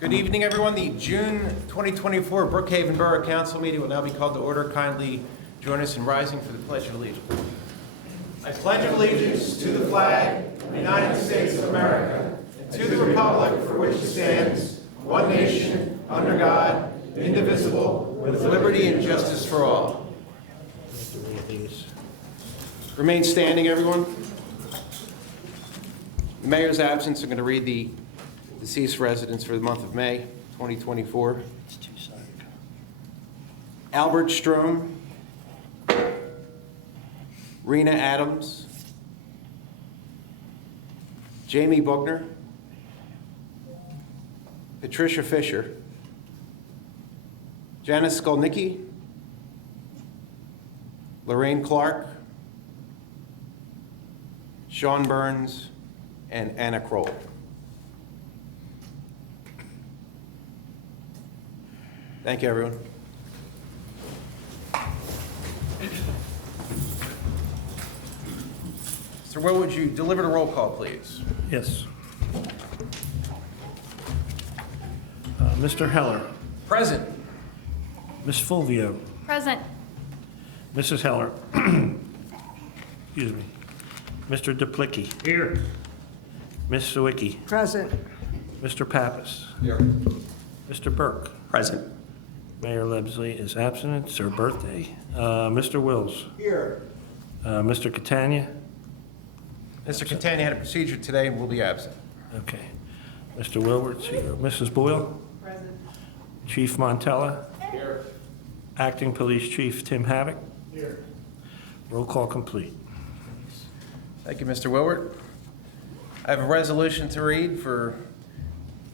Good evening, everyone. The June 2024 Brookhaven Borough Council meeting will now be called to order. Kindly join us in rising for the Pledge of Allegiance. I pledge allegiance to the flag of the United States of America and to the republic for which it stands, one nation, under God, indivisible, with liberty and justice for all. Remain standing, everyone. The mayor's absence, I'm going to read the deceased residents for the month of May 2024. Albert Strom, Rena Adams, Jamie Buckner, Patricia Fisher, Janice Skolnicki, Lorraine Clark, Sean Burns, and Anna Kroll. Thank you, everyone. Mr. Will, would you deliver the roll call, please? Yes. Mr. Heller. Present. Ms. Fulvio. Present. Mrs. Heller. Excuse me. Mr. Duplicki. Here. Ms. Sawicki. Present. Mr. Pappas. Here. Mr. Burke. Present. Mayor Lebsley is absent. It's her birthday. Mr. Wills. Here. Mr. Catania. Mr. Catania had a procedure today and will be absent. Okay. Mr. Wilbert's here. Mrs. Boyle. Present. Chief Montella. Here. Acting Police Chief Tim Havoc. Here. Roll call complete. Thank you, Mr. Wilbert. I have a resolution to read for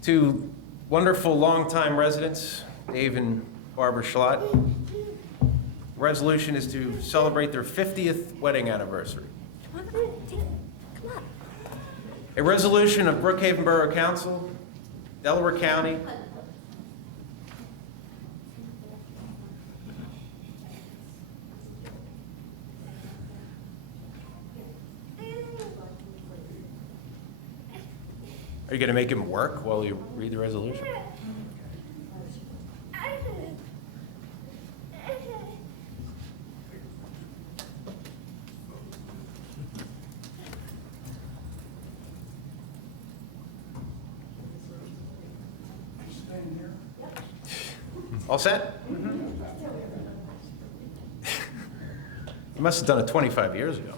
two wonderful longtime residents, Dave and Barbara Schlott. The resolution is to celebrate their 50th wedding anniversary. Come on. A resolution of Brookhaven Borough Council, Delaware County, Are you going to make him work while you read the resolution? All set? You must have done it 25 years ago.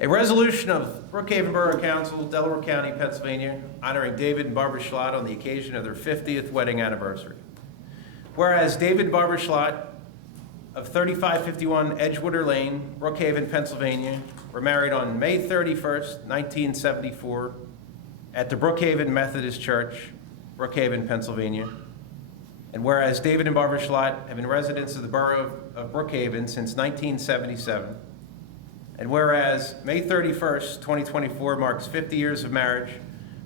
A resolution of Brookhaven Borough Council, Delaware County, Pennsylvania, honoring David and Barbara Schlott on the occasion of their 50th wedding anniversary. Whereas David and Barbara Schlott of 3551 Edgewater Lane, Brookhaven, Pennsylvania, were married on May 31st, 1974, at the Brookhaven Methodist Church, Brookhaven, Pennsylvania. And whereas David and Barbara Schlott have been residents of the Borough of Brookhaven since 1977, and whereas May 31st, 2024 marks 50 years of marriage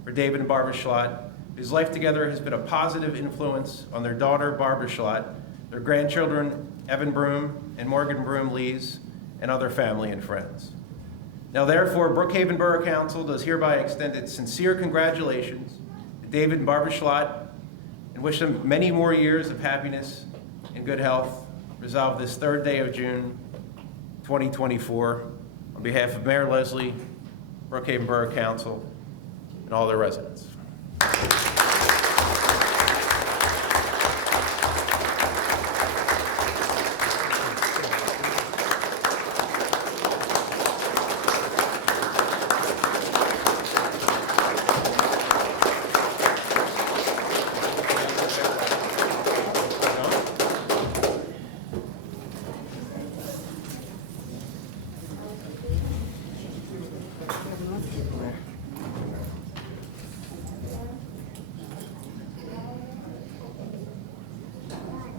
for David and Barbara Schlott, whose life together has been a positive influence on their daughter, Barbara Schlott, their grandchildren, Evan Broom and Morgan Broom Lees, and other family and friends. Now therefore, Brookhaven Borough Council does hereby extend its sincere congratulations to David and Barbara Schlott and wish them many more years of happiness and good health, resolved this third day of June, 2024, on behalf of Mayor Leslie, Brookhaven Borough Council, and all their residents.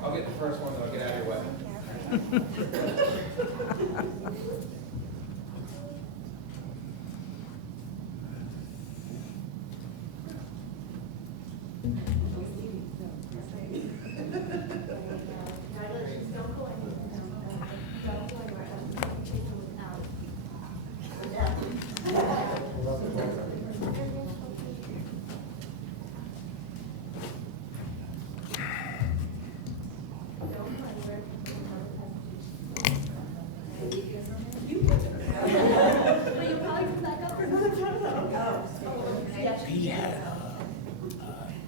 I'll get the first one, then I'll get out of your way.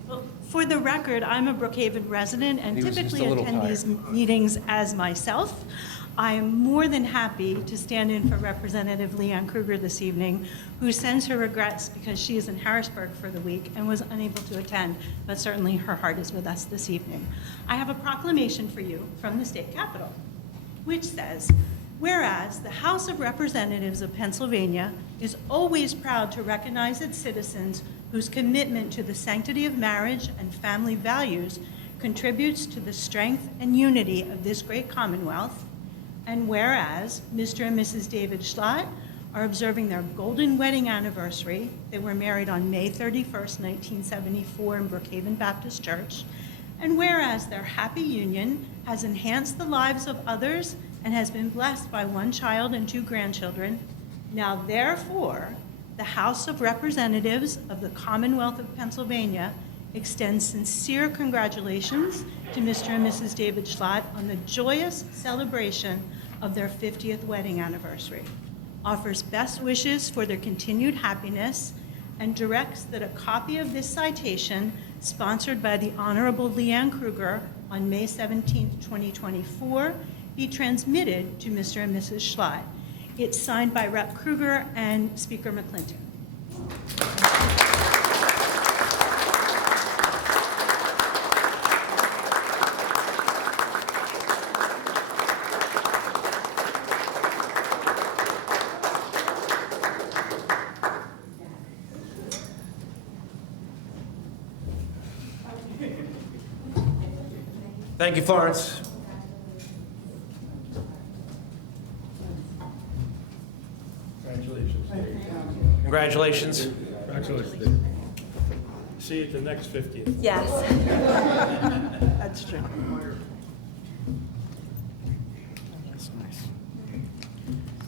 Well, for the record, I'm a Brookhaven resident and He was just typically a little attend these meetings as myself. I am more than happy to stand in for Representative Leanne Kruger this evening, who sends her regrets because she is in Harrisburg for the week and was unable to attend, but certainly her heart is with us this evening. I have a proclamation for you from the state capitol, which says, whereas the House of Representatives of Pennsylvania is always proud to recognize its citizens whose commitment to the sanctity of marriage and family values contributes to the strength and unity of this great Commonwealth, and whereas Mr. and Mrs. David Schlott are observing their golden wedding anniversary, they were married on May 31st, 1974 in Brookhaven Baptist Church, and whereas their happy union has enhanced the lives of others and has been blessed by 1 child and 2 grandchildren, now therefore, the House of Representatives of the Commonwealth of Pennsylvania extends sincere congratulations to Mr. and Mrs. David Schlott on the joyous celebration of their 50th wedding anniversary, offers best wishes for their continued happiness, and directs that a copy of this citation, sponsored by the Honorable Leanne Kruger on May 17, 2024, be transmitted to Mr. and Mrs. Schlott. It's signed by Rep. Kruger and Speaker McClinton. Thank you, Florence. Congratulations. Congratulations. See you at the next 50th. Yes. That's true.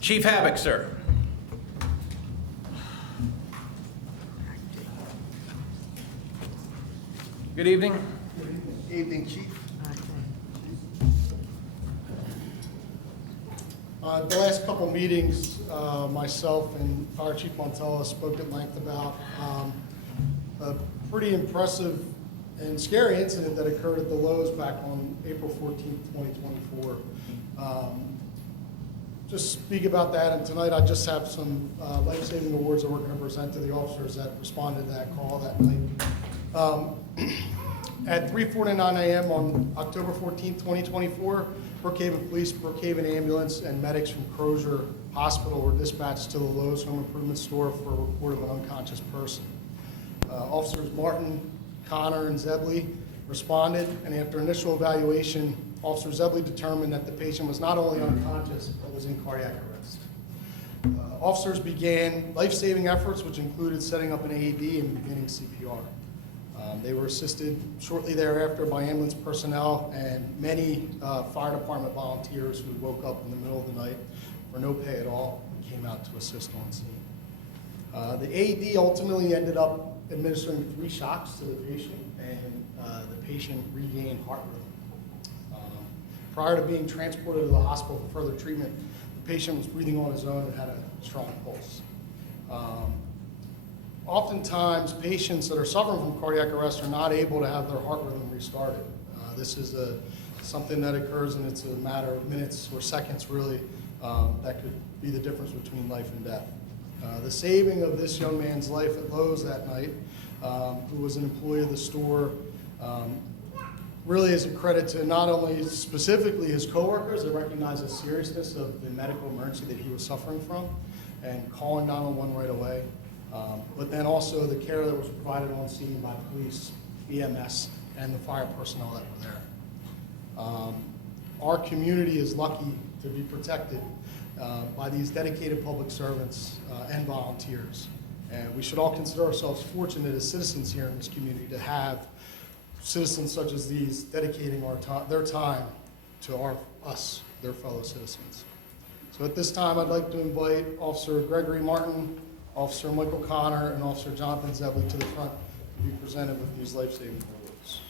Chief Havoc, sir. Good evening. Evening, Chief. The last couple meetings, myself and Fire Chief Montella spoke at length about a pretty impressive and scary incident that occurred at the Lowe's back on April 14th, 2024. Just speak about that, and tonight I just have some life-saving awards that we're going to present to the officers that responded to that call that night. At 3:49 a.m. on October 14th, 2024, Brookhaven Police, Brookhaven Ambulance, and medics from Crozier Hospital were dispatched to the Lowe's Home Improvement Store for a report of an unconscious person. Officers Martin, Connor, and Zebley responded, and after initial evaluation, Officer Zebley determined that the patient was not only unconscious, but was in cardiac arrest. Officers began life-saving efforts, which included setting up an AED and beginning CPR. They were assisted shortly thereafter by ambulance personnel and many fire department volunteers who woke up in the middle of the night for no pay at all and came out to assist on scene. The AED ultimately ended up administering 3 shocks to the patient, and the patient regained heart rhythm. Prior to being transported to the hospital for further treatment, the patient was breathing on his own and had a strong pulse. Oftentimes, patients that are suffering from cardiac arrest are not able to have their heart rhythm restarted. This is something that occurs, and it's a matter of minutes or seconds, really, that could be the difference between life and death. The saving of this young man's life at Lowe's that night, who was an employee of the store, really is a credit to not only specifically his coworkers that recognize the seriousness of the medical emergency that he was suffering from and calling 911 right away, but then also the care that was provided on scene by police, EMS, and the fire personnel that were there. Our community is lucky to be protected by these dedicated public servants and volunteers. And we should all consider ourselves fortunate as citizens here in this community to have citizens such as these dedicating their time to us, their fellow citizens. So at this time, I'd like to invite Officer Gregory Martin, Officer Michael Connor, and Officer Jonathan Zebley to the front to be presented with these life-saving awards.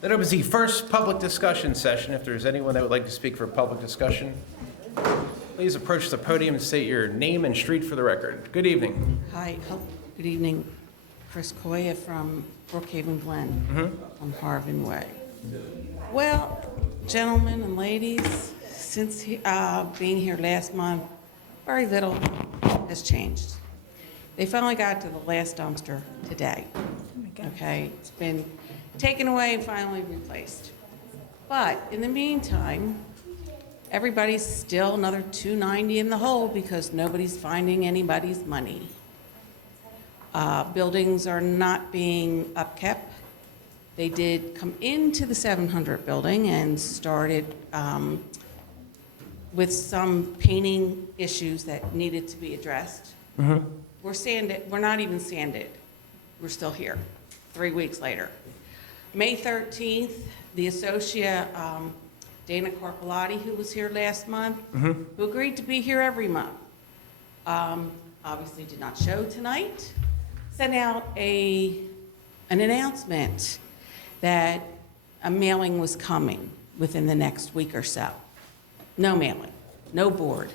That opens the first public discussion session. If there's anyone that would like to speak for public discussion, please approach the podium and state your name and street for the record. Good evening. Hi, good evening. Chris Koya from Brookhaven Glen on Harvin Way. Well, gentlemen and ladies, since being here last month, very little has changed. They finally got to the last dumpster today. Okay, it's been taken away and finally replaced. But in the meantime, everybody's still another $290 in the hole because nobody's finding anybody's money. Buildings are not being upkept. They did come into the 700 building and started with some painting issues that needed to be addressed. We're not even sanded. We're still here, 3 weeks later. May 13th, the associate, Dana Carpellotti, who was here last month, who agreed to be here every month, obviously did not show tonight, sent out an announcement that a mailing was coming within the next week or so. No mailing, no board,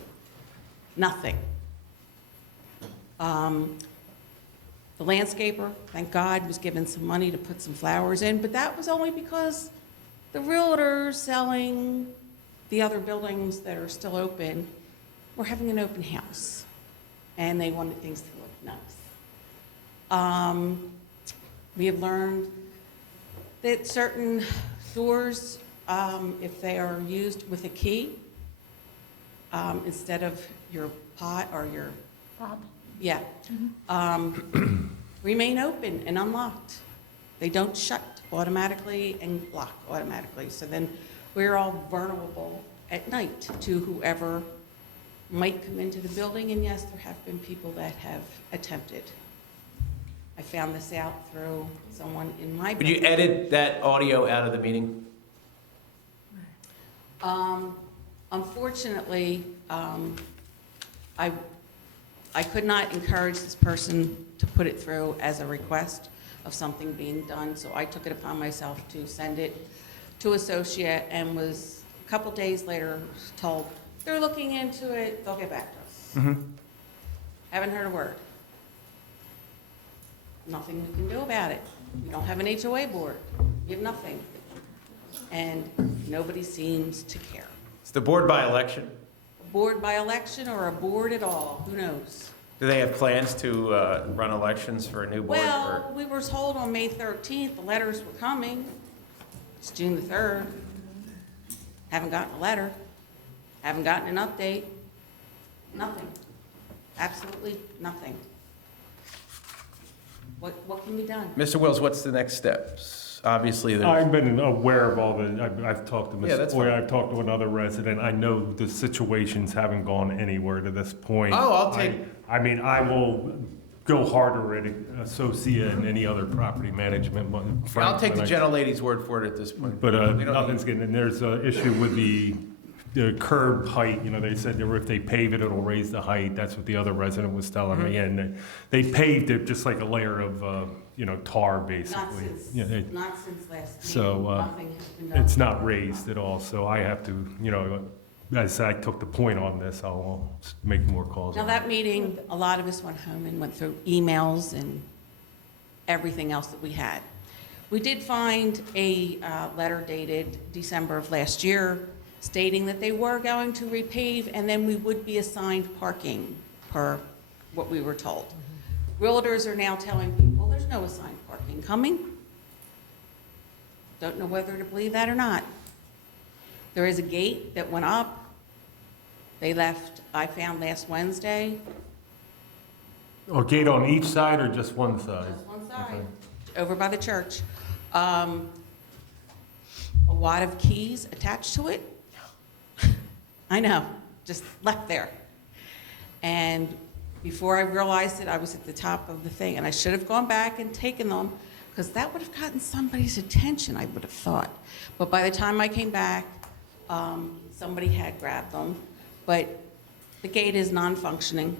nothing. The landscaper, thank God, was given some money to put some flowers in, but that was only because the realtors selling the other buildings that are still open were having an open house, and they wanted things to look nice. We have learned that certain doors, if they are used with a key, instead of your pot or your Bob? yeah, remain open and unlocked. They don't shut automatically and lock automatically. So then we're all vulnerable at night to whoever might come into the building. And yes, there have been people that have attempted. I found this out through someone in my Would you building. edit that audio out of the meeting? Unfortunately, I could not encourage this person to put it through as a request of something being done, so I took it upon myself to send it to associate and was a couple days later told, they're looking into it, they'll get back to us. Haven't heard a word. Nothing we can do about it. We don't have an HOA board. We have nothing. And nobody seems to care. It's the board by election. A board by election or a board at all, who knows? Do they have plans to run elections for a new board? Well, we were told on May 13th, the letters were coming. It's June the 3rd. Haven't gotten a letter. Haven't gotten an update. Nothing. Absolutely nothing. What can be done? Mr. Wills, what's the next steps? Obviously, there's... I've been aware of all the, I've talked to Yeah, that's Ms. Boyer, fine. I've talked to another resident. I know the situations haven't gone anywhere to this point. Oh, I'll take- I mean, I will go harder at Associa and any other property management. but I'll take the frankly, gentlelady's word for it at this point. But We don't nothing's need- getting, and there's an issue with the curb height. You know, they said that if they pave it, it'll raise the height. That's what the other resident was telling me. And they paved it just like a layer of, tar, Not basically. since, Yeah, not since last So, meeting. Nothing has been done. It's not raised at all, so I have to, as I took the point on this, I'll make more calls. Now, on that meeting, a lot of us went home and went through emails and everything else that we had. We did find a letter dated December of last year stating that they were going to repave and then we would be assigned parking per what we were told. Realtors are now telling people there's no assigned parking coming. Don't know whether to believe that or not. There is a gate that went up. They left, I found last Wednesday, Or gate on each side or just one side? just one side, Okay. over by the church. A wad of keys attached to it. I know, just left there. And Before I realized it, I was at the top of the thing, and I should have gone back and taken them, because that would have gotten somebody's attention, I would have thought. But by the time I came back, somebody had grabbed them. But the gate is non-functioning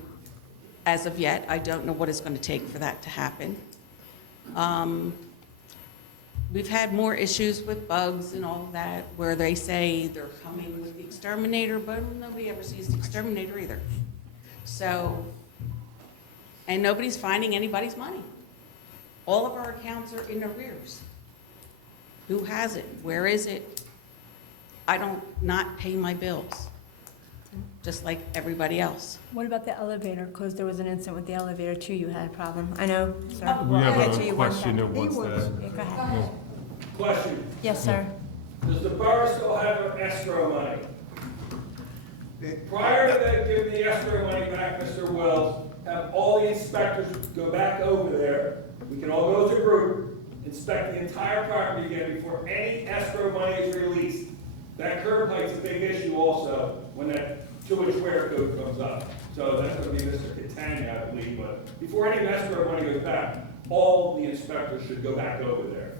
as of yet. I don't know what it's going to take for that to happen. We've had more issues with bugs and all of that, where they say they're coming with the exterminator, but nobody ever sees the exterminator either. So, and nobody's finding anybody's money. All of our accounts are in arrears. Who has it? Where is it? I don't not pay my bills, just like everybody else. What about the elevator? Because there was an incident with the elevator too, you had a problem. I know, sir. We I'll have get to a you one question second. of what's that. Yeah, go ahead. Question, Yes, sir. does the borough still have their escrow money? Prior to them giving the escrow money back, Mr. Wells, have all the inspectors go back over there, we can all go as a group, inspect the entire property again before any escrow money is released. That curb height's a big issue also, when that 2-inch wear code comes up. So that's gonna be Mr. Catania, I believe, but before any escrow money goes back, all the inspectors should go back over there.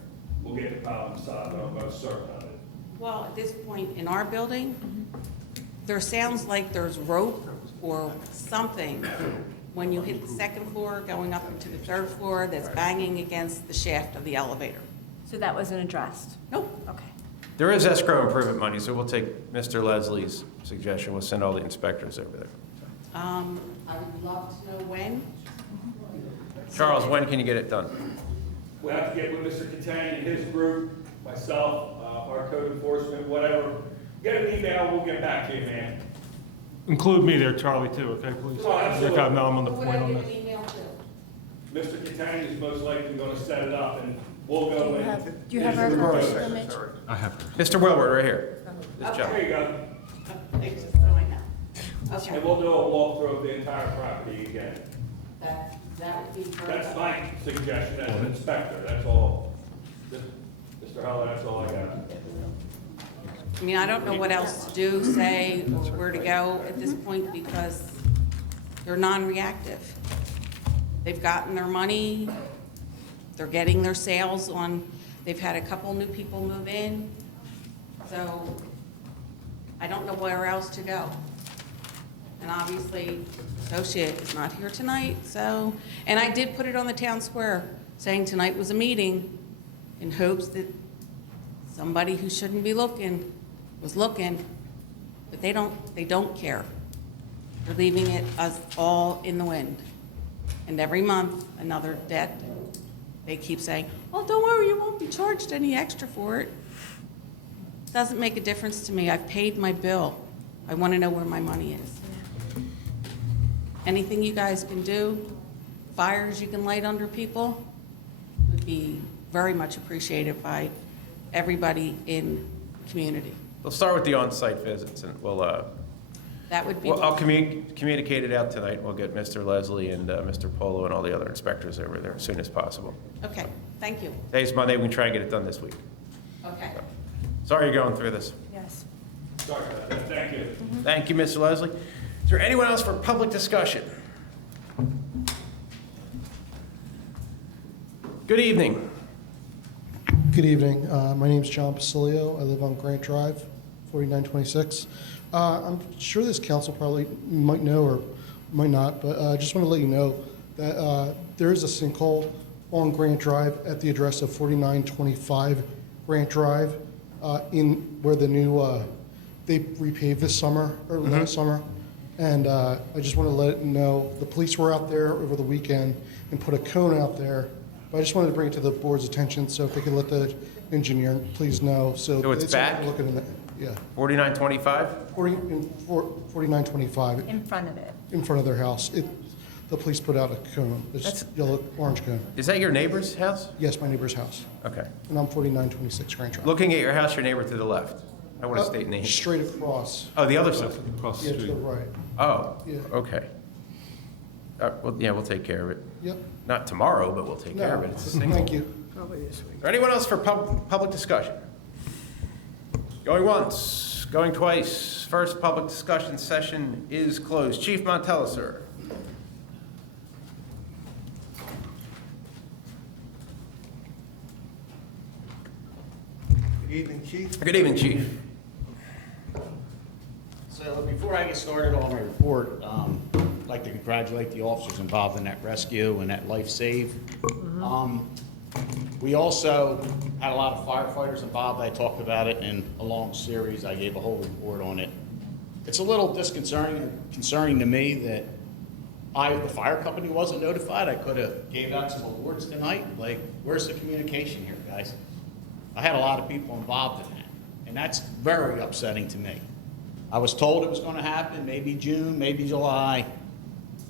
We'll get the problem solved, I'm most certain of it. Well, at this point in our building, there sounds like there's rope or something when you hit the second floor, going up into the third floor, that's banging against the shaft of the elevator. So that wasn't addressed? Nope. Okay. There is escrow improvement money, so we'll take Mr. Leslie's suggestion. We'll send all the inspectors over there. I would love to know when. Charles, when can you get it done? We'll have to get with Mr. Catania and his group, myself, our code enforcement, whatever. Get an email, we'll get back to you, man. Include me there, Charlie, too, okay, please? Oh, absolutely. Okay, now I'm on the Who would point I on give this. an email to? Mr. Catania is most likely gonna set it up, and we'll Do go you in. have, do you have our first image? I have. Mr. Wilbur, right here. This Okay. gentleman. There you go. Thanks, just so I know. Okay, And we'll do a walkthrough of the entire property again. that would be very. That's my suggestion as an inspector, that's all. Mr. Heller, that's all I got. I mean, I don't know what else to do, say, or where to go at this point, because they're non-reactive. They've gotten their money, they're getting their sales on, they've had a couple new people move in, so I don't know where else to go. And obviously, associate is not here tonight, so, and I did put it on the town square, saying tonight was a meeting, in hopes that somebody who shouldn't be looking was looking, but they don't care. They're leaving it us all in the wind. And every month, another debt. They keep saying, oh, don't worry, you won't be charged any extra for it. Doesn't make a difference to me. I've paid my bill. I want to know where my money is. Anything you guys can do, fires you can light under people, would be very much appreciated by everybody in the community. We'll start with the on-site visits, and That would be. I'll communicate it out tonight. We'll get Mr. Leslie and Mr. Polo and all the other inspectors over there as soon as possible. Okay, thank you. Today's Monday, we can try and get it done this week. Okay. Sorry you're going through this. Yes. Sorry about that, thank you. Thank you, Mr. Leslie. Is there anyone else for public discussion? Good evening. Good evening. My name's John Pasilio. I live on Grant Drive, 4926. I'm sure this council probably might know or might not, but I just want to let you know that there is a sinkhole on Grant Drive at the address of 4925 Grant Drive in where the new, they repaved this summer, or last summer. And I just want to let you know, the police were out there over the weekend and put a cone out there. But I just wanted to bring it to the board's attention, so if they could let the engineer please know. So it's back? Looking in the, yeah. 4925? 4925 In front of it. in front of their house. The police put out a cone, it's yellow, orange cone. Is that your neighbor's house? Yes, my neighbor's house. Okay. And I'm 4926 Grant Drive. Looking at your house, your neighbor to the left. I want to state name. Straight across, Oh, the other side. Across the yeah, to street. the right. Oh, Yeah. okay. Well, yeah, we'll take care of it. Yep. Not tomorrow, but we'll take care of it. It's a single. Thank you. Is there anyone else for public discussion? Going once, going twice. First public discussion session is closed. Chief Montella, sir. Evening, Chief. Good evening, Chief. So before I get started on my report, I'd like to congratulate the officers involved in that rescue and that life save. We also had a lot of firefighters involved. I talked about it in a long series. I gave a whole report on it. It's a little concerning to me that the fire company wasn't notified. I could have gave out some awards tonight. Like, where's the communication here, guys? I had a lot of people involved in that, and that's very upsetting to me. I was told it was going to happen, maybe June, maybe July,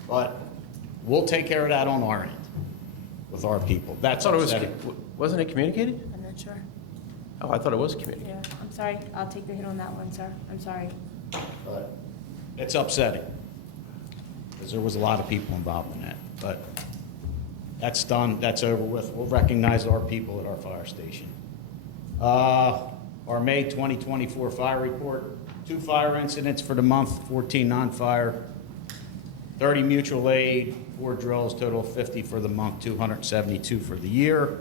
but we'll take care of that on our end with our people. I That's thought it was, upsetting. wasn't it communicated? I'm not sure. Oh, I thought it was communicated. Yeah, I'm sorry. I'll take the hit on that one, sir. I'm sorry. But it's upsetting because there was a lot of people involved in that. But that's done, that's over with. We'll recognize our people at our fire station. Our May 2024 fire report, 2 fire incidents for the month, 14 non-fire, 30 mutual aid, 4 drills, total of 50 for the month, 272 for the year.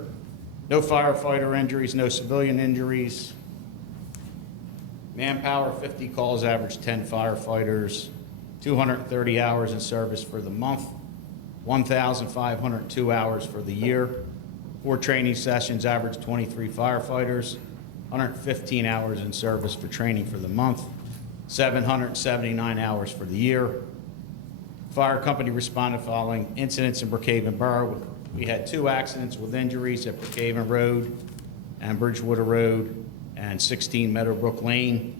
No firefighter injuries, no civilian injuries. Manpower, 50 calls, average 10 firefighters, 230 hours in service for the month, 1,502 hours for the year. 4 training sessions, average 23 firefighters, 115 hours in service for training for the month, 779 hours for the year. Fire company responded following incidents in Brookhaven Borough. We had 2 accidents with injuries at Brookhaven Road and Bridgewater Road and 16 Meadowbrook Lane.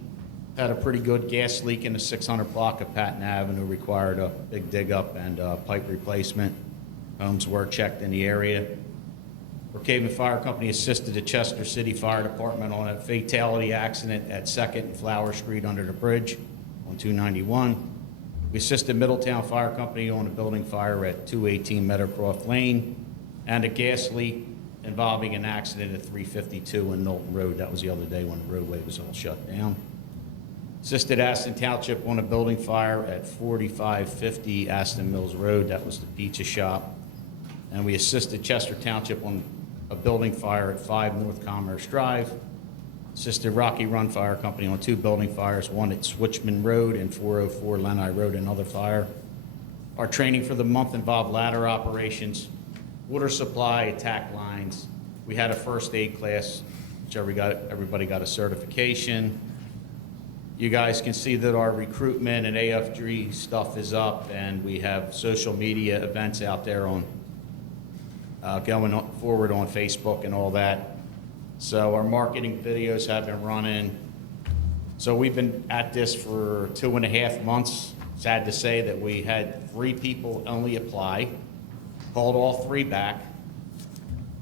Had a pretty good gas leak in the 600 block of Patton Avenue, required a big dig up and pipe replacement. Homes were checked in the area. Brookhaven Fire Company assisted the Chester City Fire Department on a fatality accident at 2nd and Flower Street under the bridge on 291. We assisted Middletown Fire Company on a building fire at 218 Meadowcroft Lane and a gas leak involving an accident at 352 in Knowlton Road. That was the other day when the roadway was all shut down. Assisted Aston Township on a building fire at 4550 Aston Mills Road. That was the pizza shop. And we assisted Chester Township on a building fire at 5 North Commerce Drive. Assisted Rocky Run Fire Company on 2 building fires, one at Switchman Road and 404 Lenai Road, another fire. Our training for the month involved ladder operations, water supply, attack lines. We had a first aid class, which everybody got a certification. You guys can see that our recruitment and AFG stuff is up, and we have social media events out there on going forward on Facebook and all that. So our marketing videos have been running. So we've been at this for 2.5 months. Sad to say that we had 3 people only apply, called all 3 back.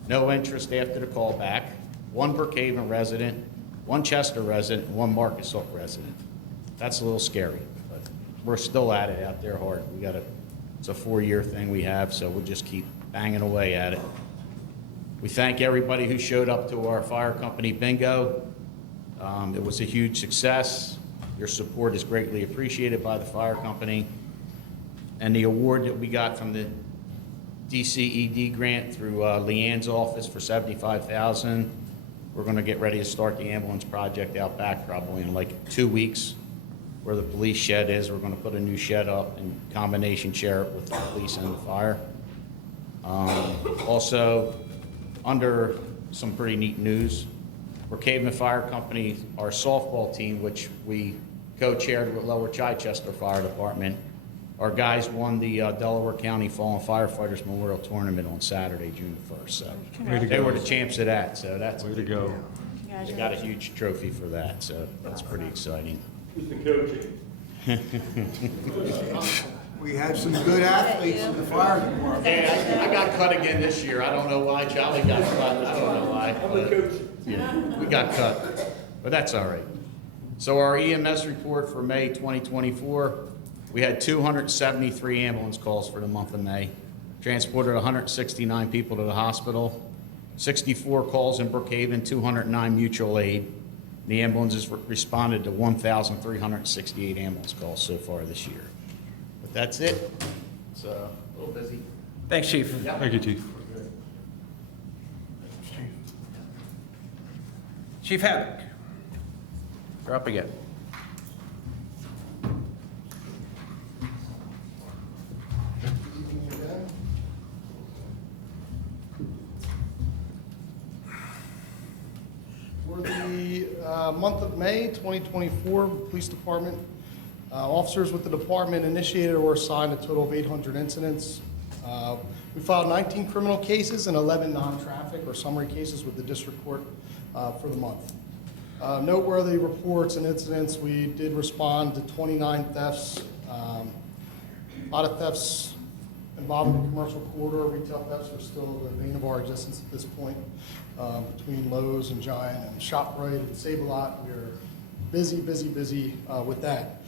No interest after the call back. 1 Brookhaven resident, 1 Chester resident, and 1 Marcus Hook resident. That's a little scary, but we're still at it out there hard. It's a 4-year thing we have, so we'll just keep banging away at it. We thank everybody who showed up to our fire company bingo. It was a huge success. Your support is greatly appreciated by the fire company. And the award that we got from the DCED grant through Leanne's office for $75,000. We're going to get ready to start the ambulance project out back probably in like 2 weeks, where the police shed is. We're going to put a new shed up and combination share it with the police and the fire. Also, under some pretty neat news, Brookhaven Fire Company, our softball team, which we co-chaired with Lower Chichester Fire Department, our guys won the Delaware County Fallen Firefighters Memorial Tournament on Saturday, June 1st. So they were the champs of that. So that's Way to go. they got a huge trophy for that. So that's pretty exciting. Who's the coaching? We had some good athletes in the fire department. Yeah, I got cut again this year. I don't know why. Charlie got cut. I don't know why. I'm the coach. Yeah, we got cut, but that's all right. So our EMS report for May 2024, we had 273 ambulance calls for the month of May, transported 169 people to the hospital, 64 calls in Brookhaven, 209 mutual aid. The ambulances responded to 1,368 ambulance calls so far this year. But that's it. It's a little busy. Thanks, Chief. Thank you, Chief. Chief Havoc, you're up again. For the month of May 2024, Police Department officers with the department initiated or assigned a total of 800 incidents. We filed 19 criminal cases and 11 non-traffic or summary cases with the district court for the month. Noteworthy reports and incidents, we did respond to 29 thefts, a lot of thefts involving the commercial corridor. Retail thefts are still the bane of our existence at this point. Between Lowe's and Giant and ShopRite and Save-A-Lot, we're busy with that.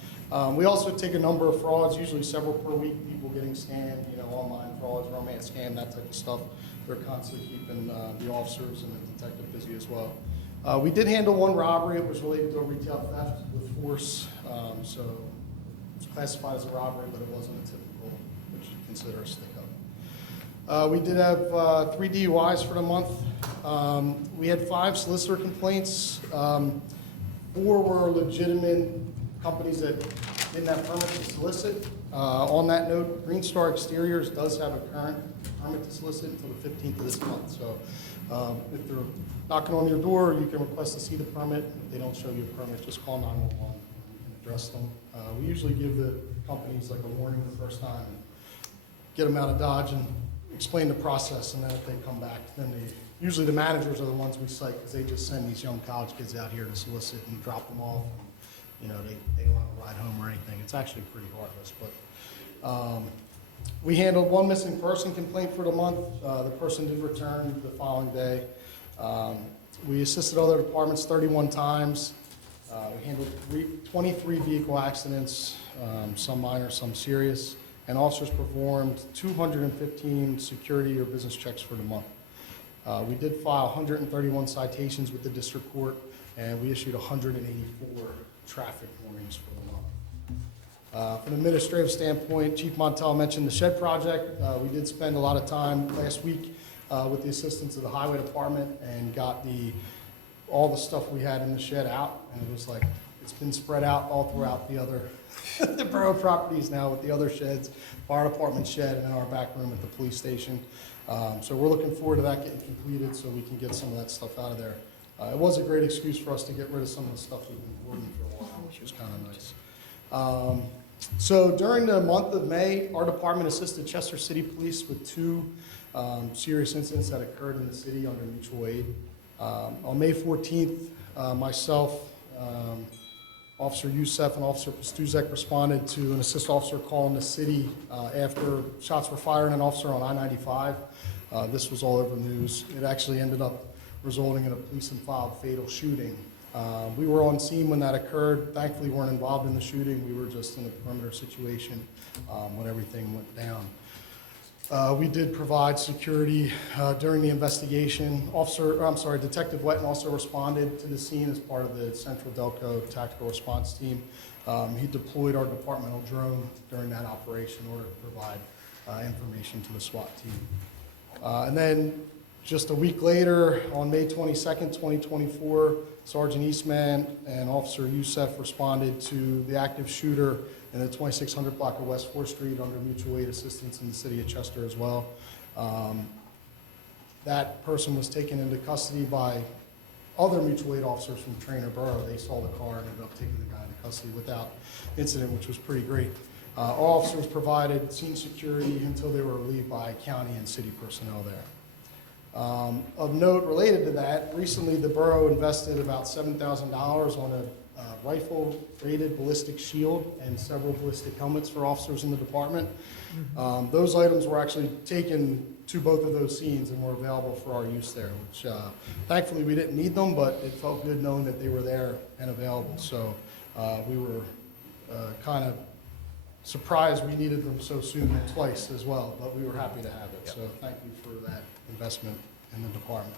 We also take a number of frauds, usually several per week, people getting scammed, online frauds, romance scam, that type of stuff. They're constantly keeping the officers and the detective busy as well. We did handle one robbery. It was related to a retail theft with force, so it's classified as a robbery, but it wasn't a typical, which you'd consider a stick-up. We did have 3 DUIs for the month. We had 5 solicitor complaints. 4 were legitimate companies that didn't have permits to solicit. On that note, Green Star Exteriors does have a current permit to solicit until the 15th of this month. So if they're knocking on your door, you can request to see the permit. If they don't show you a permit, just call 911 and we can address them. We usually give the companies like a warning the first time and get them out of Dodge and explain the process, and then if they come back, then usually the managers are the ones we cite because they just send these young college kids out here to solicit and drop them off. And, they don't have a ride home or anything. It's actually pretty heartless. But we handled 1 missing person complaint for the month. The person did return the following day. We assisted other departments 31 times. We handled 23 vehicle accidents, some minor, some serious. And officers performed 215 security or business checks for the month. We did file 131 citations with the district court, and we issued 184 traffic warnings for the month. From an administrative standpoint, Chief Montel mentioned the shed project. We did spend a lot of time last week with the assistance of the highway department and got all the stuff we had in the shed out, and it was like, it's been spread out all throughout the other the borough properties now with the other sheds, fire department shed, and then our back room at the police station. So we're looking forward to that getting completed so we can get some of that stuff out of there. It was a great excuse for us to get rid of some of the stuff we've been hoarding for a while, which was kind of nice. So during the month of May, our department assisted Chester City Police with 2 serious incidents that occurred in the city under mutual aid. On May 14th, myself, Officer Youssef and Officer Pastuzek responded to an assist officer call in the city after shots were fired at an officer on I-95. This was all over the news. It actually ended up resulting in a police and filed fatal shooting. We were on scene when that occurred. Thankfully, we weren't involved in the shooting. We were just in a perimeter situation when everything went down. We did provide security during the investigation. Detective Wetton also responded to the scene as part of the Central Delco Tactical Response Team. He deployed our departmental drone during that operation in order to provide information to the SWAT team. And then just a week later, on May 22nd, 2024, Sergeant Eastman and Officer Youssef responded to the active shooter in the 2600 block of West 4th Street under mutual aid assistance in the city of Chester as well. That person was taken into custody by other mutual aid officers from Trainer Borough. They saw the car and ended up taking the guy into custody without incident, which was pretty great. Our officers provided scene security until they were relieved by county and city personnel there. Of note related to that, recently the borough invested about $7,000 on a rifle-rated ballistic shield and several ballistic helmets for officers in the department. Those items were actually taken to both of those scenes and were available for our use there, which thankfully we didn't need them, but it felt good knowing that they were there and available. So we were kind of surprised we needed them so soon twice as well, but we were happy to have it. So thank you for that investment in the department.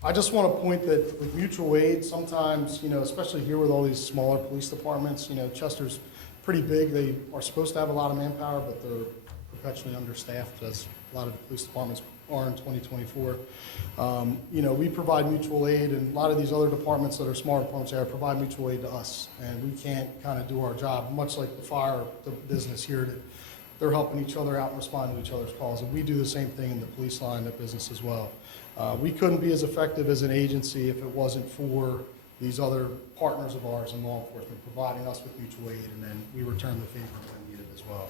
I just want to point that with mutual aid, sometimes, especially here with all these smaller police departments, Chester's pretty big. They are supposed to have a lot of manpower, but they're perpetually understaffed, as a lot of the police departments are in 2024. You know, we provide mutual aid, and a lot of these other departments that are smaller departments there provide mutual aid to us, and we can't kind of do our job, much like the fire the business here, that they're helping each other out and responding to each other's calls, and we do the same thing in the police line of business as well. We couldn't be as effective as an agency if it wasn't for these other partners of ours in law enforcement providing us with mutual aid, and then we return the favor when needed as well.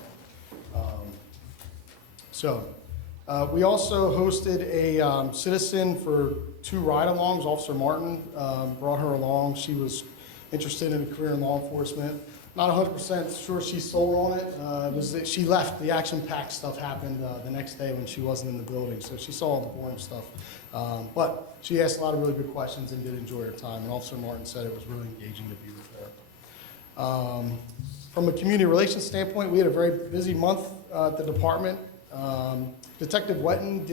We also hosted a citizen for 2 ride-alongs. Officer Martin brought her along. She was interested in a career in law enforcement. Not 100% sure she's sold on it. It was that she left. The action-packed stuff happened the next day when she wasn't in the building, so she saw all the boring stuff. But she asked a lot of really good questions and did enjoy her time, and Officer Martin said it was really engaging to be with her. From a community relations standpoint, we had a very busy month at the department. Detective Wetton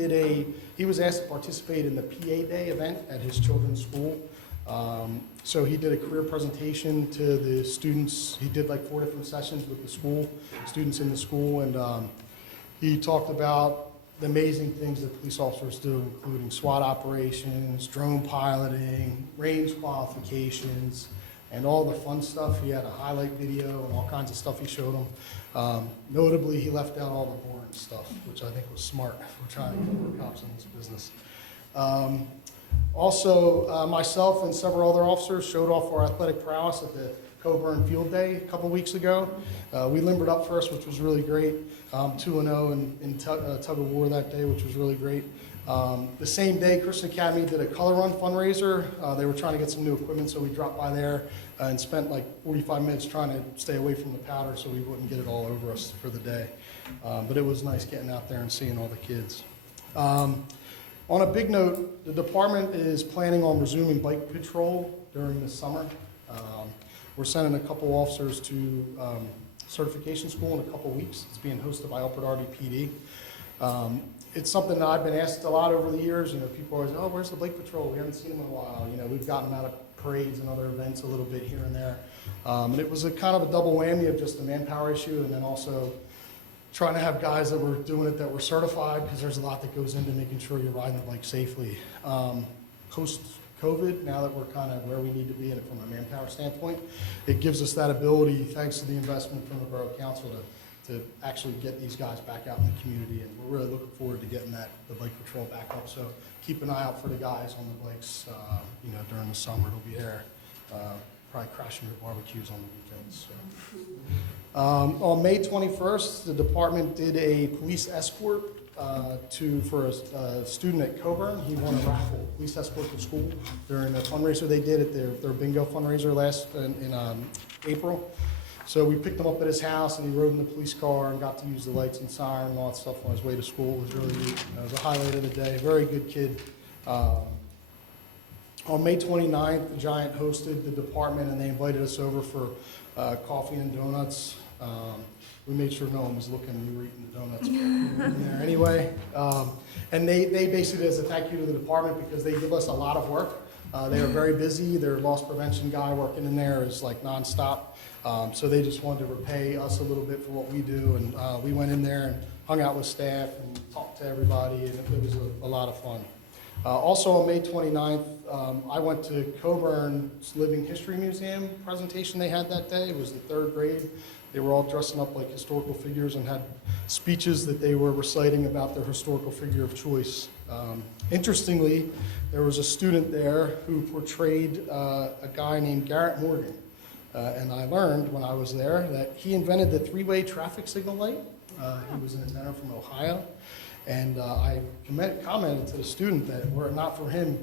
he was asked to participate in the PA Day event at his children's school. So he did a career presentation to the students. He did like 4 different sessions with the school, students in the school, and he talked about the amazing things that police officers do, including SWAT operations, drone piloting, range qualifications, and all the fun stuff. He had a highlight video and all kinds of stuff he showed them. Notably, he left out all the boring stuff, which I think was smart. We're trying to get more cops in this business. Also, myself and several other officers showed off our athletic prowess at the Coburn Field Day a couple weeks ago. We limbered up first, which was really great. 2-0 in tug of war that day, which was really great. The same day, Christian Academy did a color run fundraiser. They were trying to get some new equipment, so we dropped by there and spent like 45 minutes trying to stay away from the powder so we wouldn't get it all over us for the day. But it was nice getting out there and seeing all the kids. On a big note, the department is planning on resuming bike patrol during the summer. We're sending a couple officers to certification school in a couple weeks. It's being hosted by Upper Darby PD. It's something that I've been asked a lot over the years. You know, people always, oh, where's the bike patrol? We haven't seen them in a while. You know, we've gotten them out of parades and other events a little bit here and there. And it was a kind of a double whammy of just a manpower issue and then also trying to have guys that were doing it that were certified, because there's a lot that goes into making sure you're riding the bike safely. Post-COVID, now that we're kind of where we need to be in it from a manpower standpoint, it gives us that ability, thanks to the investment from the Borough Council, to actually get these guys back out in the community, and we're really looking forward to getting the bike patrol back up. So keep an eye out for the guys on the bikes. You know, during the summer, it'll be there. Probably crashing your barbecues on the weekends. So. On May 21st, the department did a police escort for a student at Coburn. He won a raffle, police escort to school, during a fundraiser they did at their bingo fundraiser in April. So we picked him up at his house, and he rode in the police car and got to use the lights and siren and all that stuff on his way to school. It was really neat. It was a highlight of the day. Very good kid. On May 29th, the Giant hosted the department, and they invited us over for coffee and donuts. We made sure no one was looking. We were eating the donuts in there anyway. And they basically, as a thank you to the department, because they give us a lot of work. They are very busy. Their loss prevention guy working in there is like nonstop. So they just wanted to repay us a little bit for what we do. And we went in there and hung out with staff and talked to everybody, and it was a lot of fun. Also on May 29th, I went to Coburn's Living History Museum presentation they had that day. It was the 3rd grade. They were all dressing up like historical figures and had speeches that they were reciting about their historical figure of choice. Interestingly, there was a student there who portrayed a guy named Garrett Morgan. And I learned when I was there that he invented the 3-way traffic signal light. He was an inventor from Ohio. And I commented to the student that were it not for him,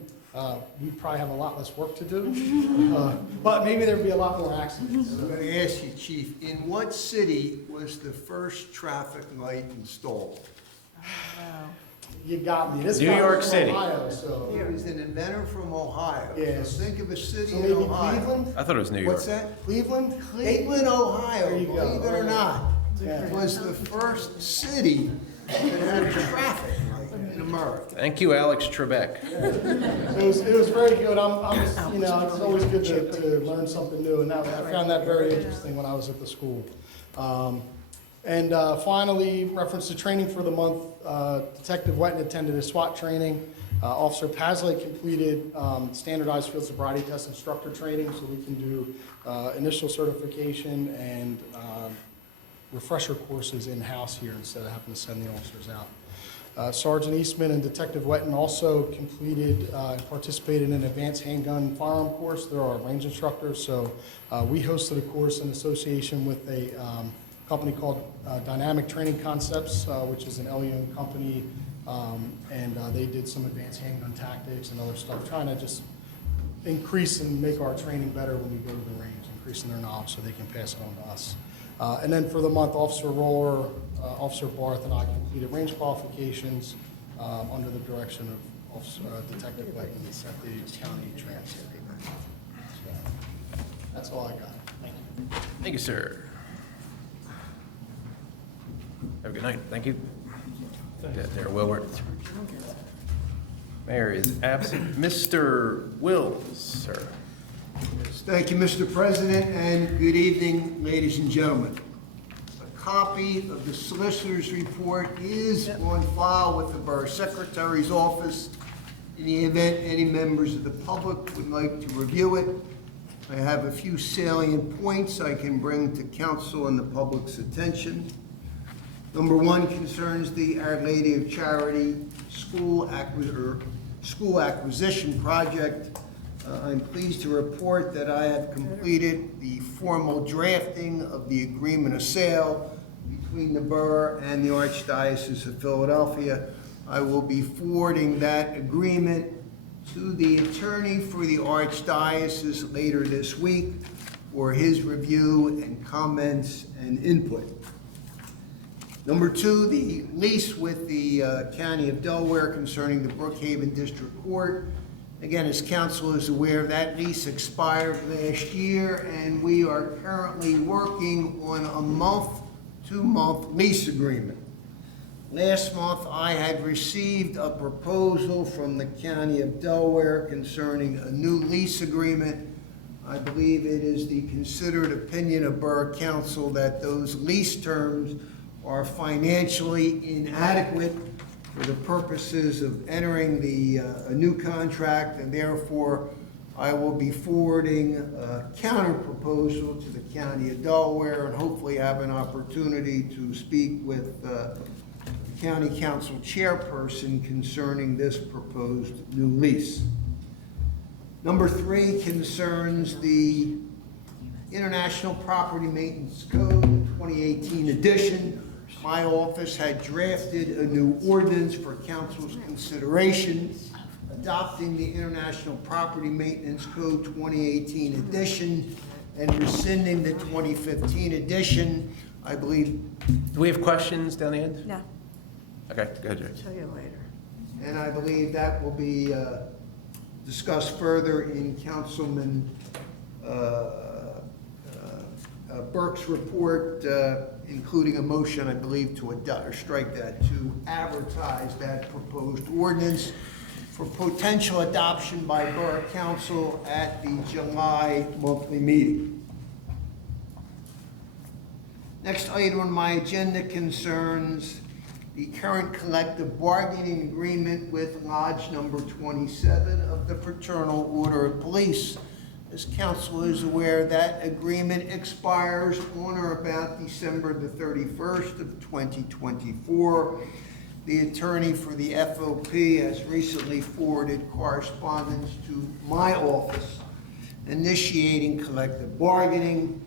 we'd probably have a lot less work to do. But maybe there'd be a lot more accidents. I'm going to ask you, Chief, in what city was the first traffic light installed? You got me. This New guy York was from City. Ohio, so. He was an inventor from Ohio. Yes. So think of a city So in maybe Ohio. Cleveland? I thought it was New York. What's that? Cleveland? Cleveland, Ohio, There you go. believe it or not, Yeah. was the first city that had a traffic light in America. Thank you, Alex Trebek. It was very good. You know, it's always good to learn something new, and I found that very interesting when I was at the school. And finally, reference to training for the month, Detective Wetton attended a SWAT training. Officer Pasley completed standardized field sobriety test instructor training, so we can do initial certification and refresher courses in-house here instead of having to send the officers out. Sergeant Eastman and Detective Wetton also completed and participated in an advanced handgun firearm course. They're our range instructors, so we hosted a course in association with a company called Dynamic Training Concepts, which is an LE-owned company, and they did some advanced handgun tactics and other stuff, trying to just increase and make our training better when we go to the range, increasing their knowledge so they can pass it on to us. And then for the month, Officer Roller, Officer Barth, and I completed range qualifications under the direction of Detective Wetton at the county training center. So, that's all I got. Thank you. Thank you, sir. Have a good night. Thank you. They're well worked. Mayor is absent. Mr. Wills, sir. Thank you, Mr. President, and good evening, ladies and gentlemen. A copy of the Solicitor's report is on file with the Borough Secretary's office. In the event any members of the public would like to review it, I have a few salient points I can bring to council and the public's attention. Number one concerns the Our Lady of Charity school acquisition project. I'm pleased to report that I have completed the formal drafting of the agreement of sale between the Borough and the Archdiocese of Philadelphia. I will be forwarding that agreement to the attorney for the Archdiocese later this week for his review and comments and input. Number two, the lease with the County of Delaware concerning the Brookhaven District Court. Again, as council is aware, that lease expired last year, and we are currently working on a month-to-month lease agreement. Last month, I had received a proposal from the County of Delaware concerning a new lease agreement. I believe it is the considered opinion of Borough Council that those lease terms are financially inadequate for the purposes of entering a new contract, and therefore I will be forwarding a counter proposal to the County of Delaware and hopefully have an opportunity to speak with the County Council chairperson concerning this proposed new lease. Number three concerns the International Property Maintenance Code 2018 edition. My office had drafted a new ordinance for council's consideration, adopting the International Property Maintenance Code 2018 edition and rescinding the 2015 edition. I believe. Do we have questions down the end? No, Okay, go ahead, Jerry. show you later. And I believe that will be discussed further in Councilman Burke's report, including a motion, I believe, to adopt or strike that, to advertise that proposed ordinance for potential adoption by Borough Council at the July monthly meeting. Next item on my agenda concerns the current collective bargaining agreement with Lodge Number 27 of the Fraternal Order of Police. As council is aware, that agreement expires on or about December the 31st of 2024. The attorney for the FOP has recently forwarded correspondence to my office initiating collective bargaining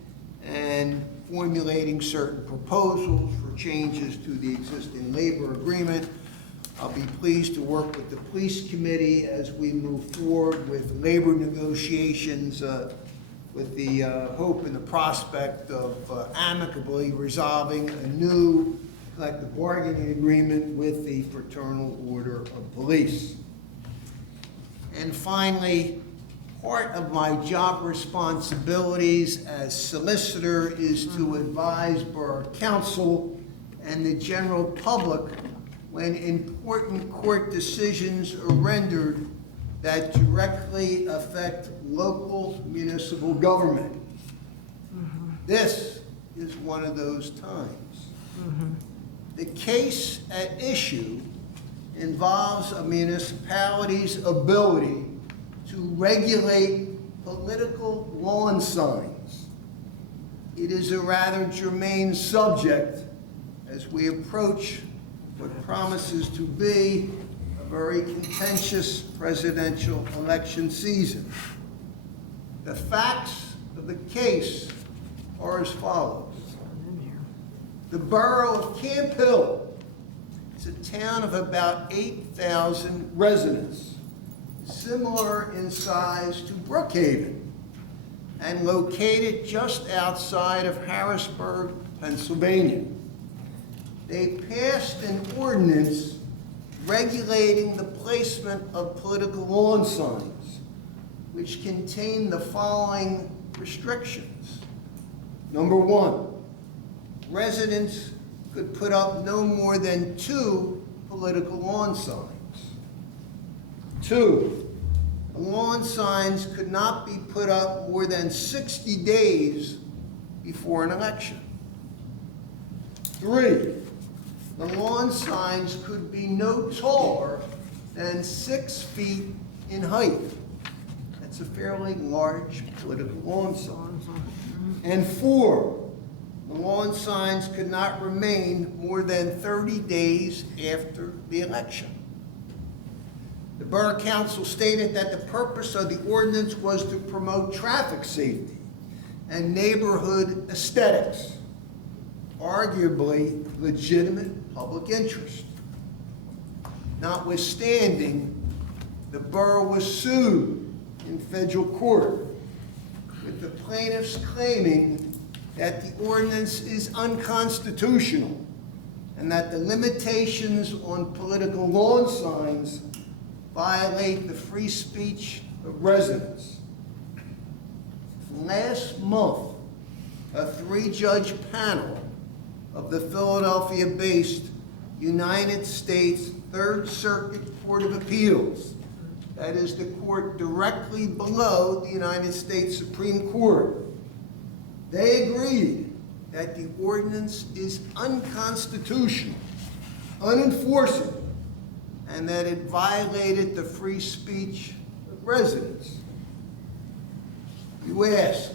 and formulating certain proposals for changes to the existing labor agreement. I'll be pleased to work with the police committee as we move forward with labor negotiations with the hope and the prospect of amicably resolving a new collective bargaining agreement with the Fraternal Order of Police. And finally, part of my job responsibilities as solicitor is to advise Borough Council and the general public when important court decisions are rendered that directly affect local municipal government. This is one of those times. The case at issue involves a municipality's ability to regulate political lawn signs. It is a rather germane subject as we approach what promises to be a very contentious presidential election season. The facts of the case are as follows. The Borough of Camp Hill is a town of about 8,000 residents, similar in size to Brookhaven, and located just outside of Harrisburg, Pennsylvania. They passed an ordinance regulating the placement of political lawn signs, which contain the following restrictions. Number one, residents could put up no more than 2 political lawn signs. 2, the lawn signs could not be put up more than 60 days before an election. 3, the lawn signs could be no taller than 6 feet in height. That's a fairly large political lawn sign. And 4, the lawn signs could not remain more than 30 days after the election. The Borough Council stated that the purpose of the ordinance was to promote traffic safety and neighborhood aesthetics, arguably legitimate public interest. Notwithstanding, the borough was sued in federal court, with the plaintiffs claiming that the ordinance is unconstitutional and that the limitations on political lawn signs violate the free speech of residents. Last month, a 3-judge panel of the Philadelphia-based United States Third Circuit Court of Appeals, that is the court directly below the United States Supreme Court, they agreed that the ordinance is unconstitutional, unenforceable, and that it violated the free speech of residents. You ask,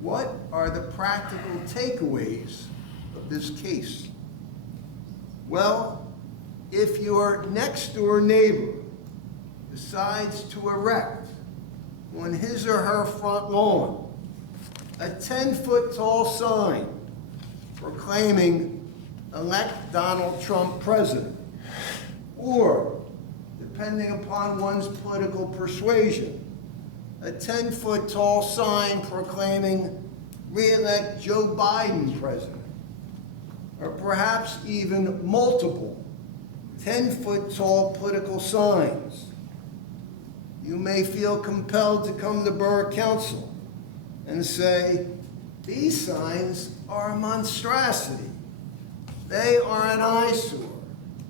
what are the practical takeaways of this case? Well, if your next-door neighbor decides to erect on his or her front lawn a 10-foot tall sign proclaiming "Elect Donald Trump President," or, depending upon one's political persuasion, a 10-foot tall sign proclaiming "Re-elect Joe Biden President," or perhaps even multiple 10-foot tall political signs, you may feel compelled to come to Borough Council and say, these signs are a monstrosity. They are an eyesore.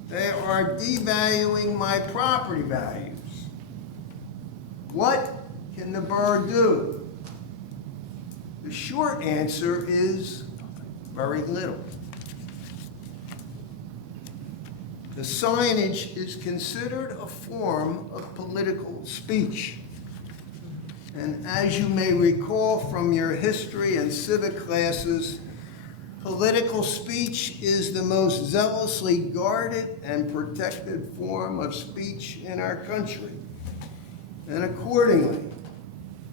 They are devaluing my property values. What can the borough do? The short answer is very little. The signage is considered a form of political speech. And as you may recall from your history and civic classes, political speech is the most zealously guarded and protected form of speech in our country. And accordingly,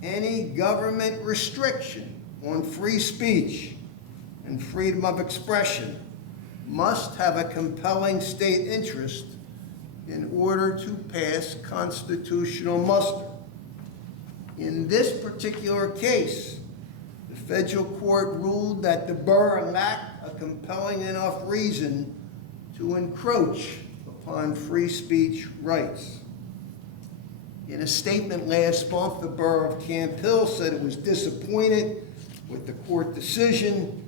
any government restriction on free speech and freedom of expression must have a compelling state interest in order to pass constitutional muster. In this particular case, the federal court ruled that the borough lacked a compelling enough reason to encroach upon free speech rights. In a statement last month, the Borough of Camp Hill said it was disappointed with the court decision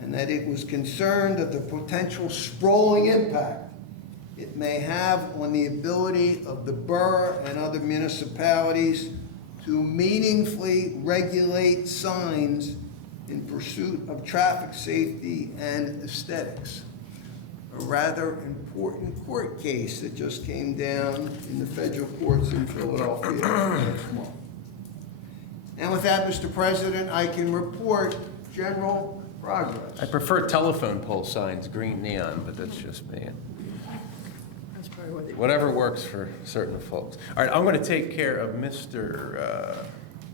and that it was concerned of the potential sprawling impact it may have on the ability of the borough and other municipalities to meaningfully regulate signs in pursuit of traffic safety and aesthetics. A rather important court case that just came down in the federal courts in Philadelphia last month. And with that, Mr. President, I can report general progress. I prefer telephone pole signs, green neon, but that's just me. Whatever works for certain folks. All right, I'm going to take care of Mr.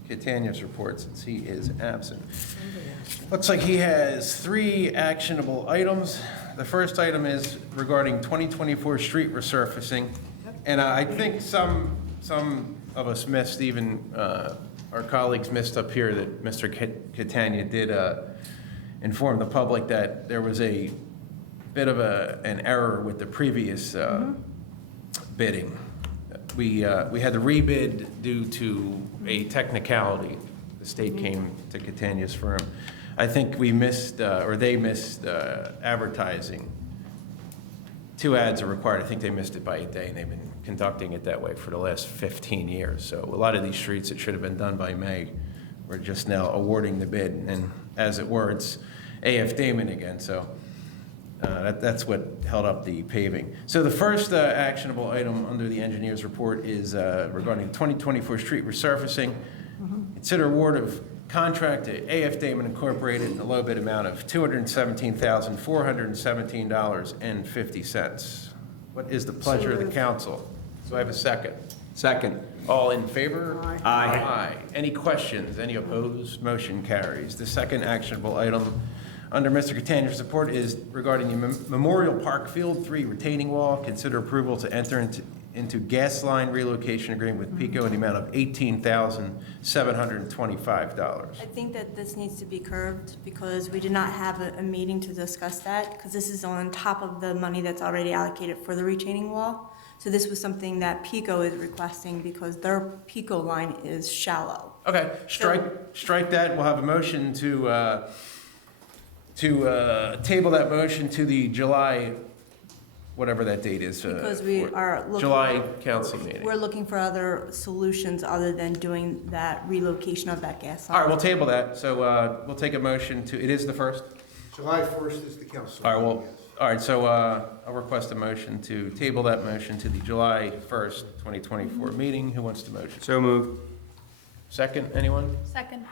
Catania's report since he is absent. Looks like he has 3 actionable items. The first item is regarding 2024 street resurfacing. And I think some of us missed, even our colleagues missed up here, that Mr. Catania did inform the public that there was a bit of an error with the previous bidding. We had the rebid due to a technicality. The state came to Catania's firm. I think we missed, or they missed advertising. 2 ads are required. I think they missed it by a day, and they've been conducting it that way for the last 15 years. So a lot of these streets that should have been done by May, we're just now awarding the bid. And as it were, it's A.F. Damon again. So that's what held up the paving. So the first actionable item under the engineer's report is regarding 2024 street resurfacing. Consider award of contract to A.F. Damon Incorporated in a low bid amount of $217,417.50. What is the pleasure of the council? Do I have a second? Second. All in favor? Aye. Aye. Any questions? Any opposed? Motion carries. The second actionable item under Mr. Catania's report is regarding the Memorial Park Field 3 retaining wall. Consider approval to enter into gas line relocation agreement with PECO in the amount of $18,725. I think that this needs to be curbed because we did not have a meeting to discuss that because this is on top of the money that's already allocated for the retaining wall. So this was something that PECO is requesting because their PECO line is shallow. Okay, strike that. We'll have a motion to table that motion to the July, whatever that date is. Because we are looking. July council meeting. We're looking for other solutions other than doing that relocation of that gas line. All right, we'll table that. So we'll take a motion to, it is the first? July 1st is the council. All right, well, all right, so I'll request a motion to table that motion to the July 1st, 2024 meeting. Who wants the motion? So moved. Second, anyone? Second.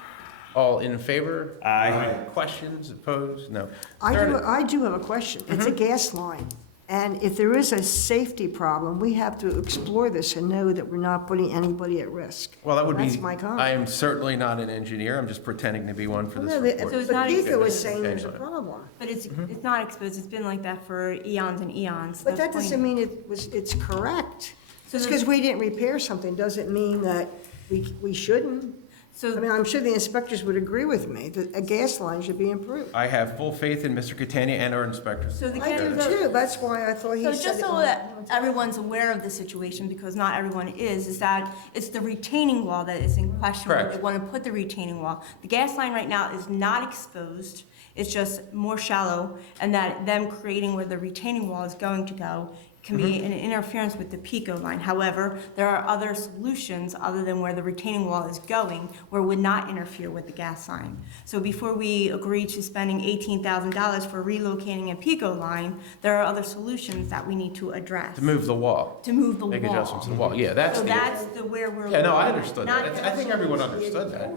All in favor? Aye. Questions, opposed? No. I Third- do have a question. It's a gas line. And if there is a safety problem, we have to explore this and know that we're not putting anybody at risk. Well, that would be. That's my comment. I am certainly not an engineer. I'm just pretending to be one for this No, report. So it's but not PECO exposed. is saying there's a problem. But it's not exposed. It's been like that for eons and eons. But that That's doesn't why- mean it's correct. So Just the- because we didn't repair something doesn't mean that we shouldn't. So I mean, I'm sure the inspectors would agree with me that a gas line should be improved. I have full faith in Mr. Catania and our inspectors. So the I do too. That's why I thought he So said just it. so that everyone's aware of the situation, because not everyone is that it's the retaining wall that is in question. Correct. They want to put the retaining wall. The gas line right now is not exposed. It's just more shallow, and that them creating where the retaining wall is going to go can be an interference with the PECO line. However, there are other solutions other than where the retaining wall is going, where it would not interfere with the gas line. So before we agree to spending $18,000 for relocating a PECO line, there are other solutions that we need to address. To move the wall. To move the wall. Make adjustments to the wall. Yeah, that's So the. that's where we're. Yeah, no, I looking at. understood Not that. I think everyone understood that.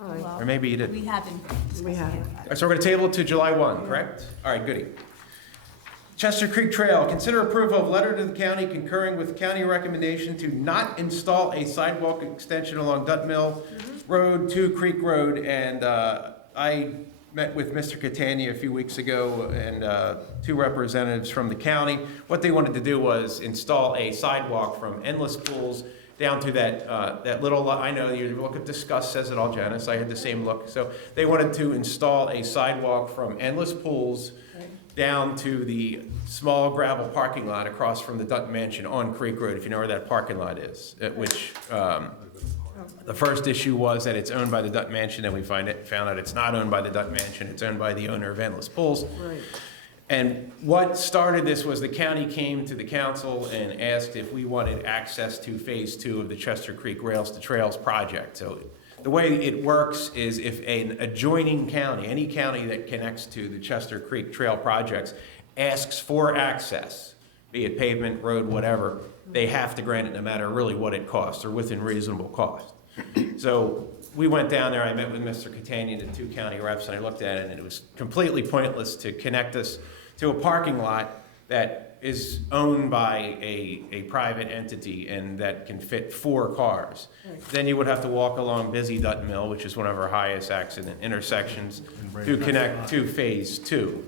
Well, Or maybe you didn't. We haven't. We haven't. All right, so we're going to table it to July 1, correct? All right, goody. Chester Creek Trail, consider approval of letter to the county concurring with county recommendation to not install a sidewalk extension along Dut Mill Road to Creek Road. And I met with Mr. Catania a few weeks ago and 2 representatives from the county. What they wanted to do was install a sidewalk from Endless Pools down to that little, I know you look at Discuss says it all, Janice, I had the same look. So they wanted to install a sidewalk from Endless Pools down to the small gravel parking lot across from the Dutton Mansion on Creek Road, if you know where that parking lot is, which the first issue was that it's owned by the Dutton Mansion, and we found out it's not owned by the Dutton Mansion, it's owned by the owner of Endless Pools. Right. And what started this was the county came to the council and asked if we wanted access to phase 2 of the Chester Creek Rails to Trails project. So the way it works is if an adjoining county, any county that connects to the Chester Creek Trail projects, asks for access, be it pavement, road, whatever, they have to grant it no matter really what it costs or within reasonable cost. So we went down there, I met with Mr. Catania, the two county reps, and I looked at it, and it was completely pointless to connect us to a parking lot that is owned by a private entity and that can fit 4 cars. Then you would have to walk along Busy Dutton Mill, which is one of our highest accident intersections, to connect to Phase 2.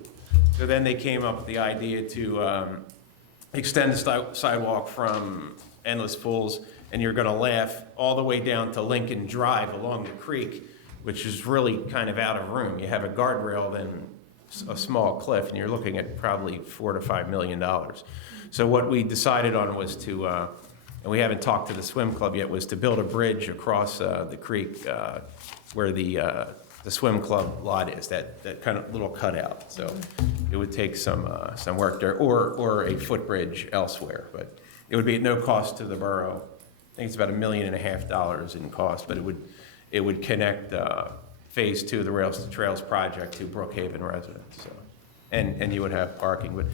So then they came up with the idea to extend the sidewalk from Endless Pools, and you're gonna laugh, all the way down to Lincoln Drive along the creek, which is really kind of out of room. You have a guardrail, then a small cliff, and you're looking at probably $4 to $5 million. So what we decided on was to, and we haven't talked to the swim club yet, was to build a bridge across the creek where the swim club lot is, that kind of little cutout. So it would take some work there, or a footbridge elsewhere, but it would be at no cost to the borough. I think it's about $1.5 million in cost, but it would connect Phase 2 of the Rails to Trails project to Brookhaven residents. So, and you would have parking, but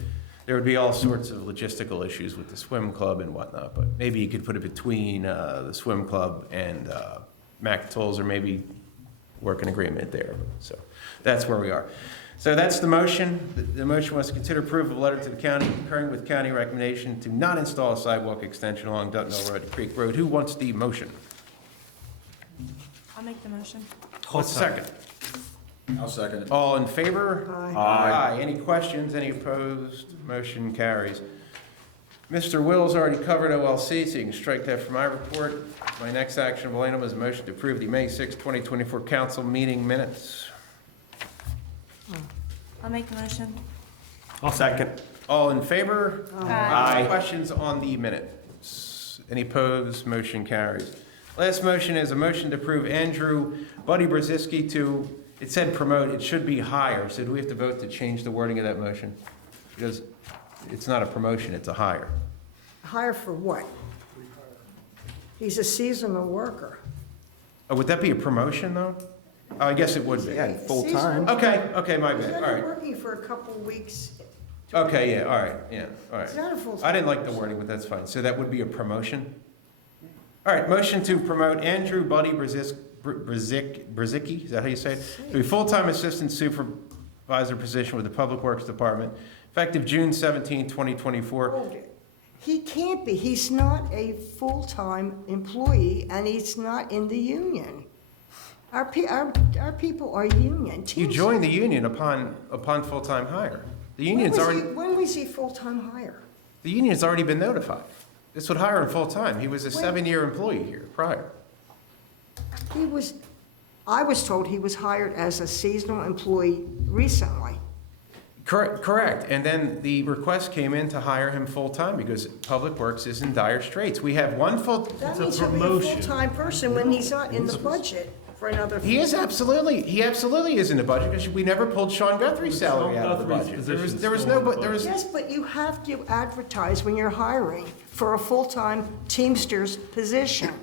there would be all sorts of logistical issues with the swim club and whatnot. But maybe you could put it between the swim club and Mac Tolls, or maybe work an agreement there. So that's where we are. So that's the motion. The motion was to consider approval of a letter to the county concurring with county recommendation to not install a sidewalk extension along Dutton Mill Road to Creek Road. Who wants the motion? I'll make the motion. What's the second? I'll second it. All in favor? Aye. Any questions? Any opposed? Motion carries. Mr. Wills already covered OLC, so you can strike that from my report. My next actionable item is a motion to approve the May 6, 2024 council meeting minutes. I'll make the motion. I'll second. All in favor? Aye. Questions on the minutes? Any opposed? Motion carries. Last motion is a motion to approve Andrew Buddy Brzezinski to, it said promote, it should be hire. So do we have to vote to change the wording of that motion? Because it's not a promotion, it's a hire. Hire for what? He's a seasonal worker. Oh, would that be a promotion, though? Oh, I guess it would be. Yeah, full-time. Okay, my He's bad, all only right. working for a couple of weeks. Okay, yeah, all right, all It's right. not a full-time. I didn't like the wording, but that's fine. So that would be a promotion? All right, motion to promote Andrew Buddy Brzezinski, is that how you say it? To a full-time assistant supervisor position with the Public Works Department, effective June 17, 2024. Hold it. He can't be. He's not a full-time employee, and he's not in the union. Our people are union. You joined the union upon full-time hire. The union's When was he full-time hire? The union's already been notified. This would hire him full-time. He was a 7-year employee here prior. I was told he was hired as a seasonal employee recently. Correct. And then the request came in to hire him full-time because Public Works is in dire straits. We have one That a means he'll be a promotion. full-time person when he's not in the budget for another. He absolutely is in the budget because we never pulled Sean Guthrie's salary out of the budget. There was no, but there was. Yes, but you have to advertise when you're hiring for a full-time Teamsters position.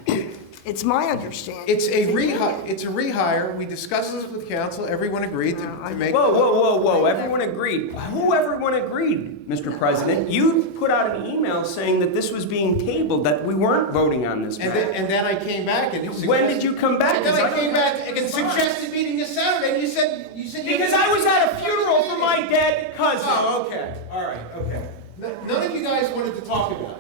It's my understanding. It's a rehire. We discussed this with council. Everyone agreed to make. Whoa, everyone agreed. Who everyone agreed, Mr. President? You put out an email saying that this was being tabled, that we weren't voting on this matter. And then I came back and. When did you come back? And then I came back and suggested meeting this Saturday, and you said. Because I was at a funeral for my dead cousin. Oh, okay, all right, okay. None of you guys wanted to talk about it.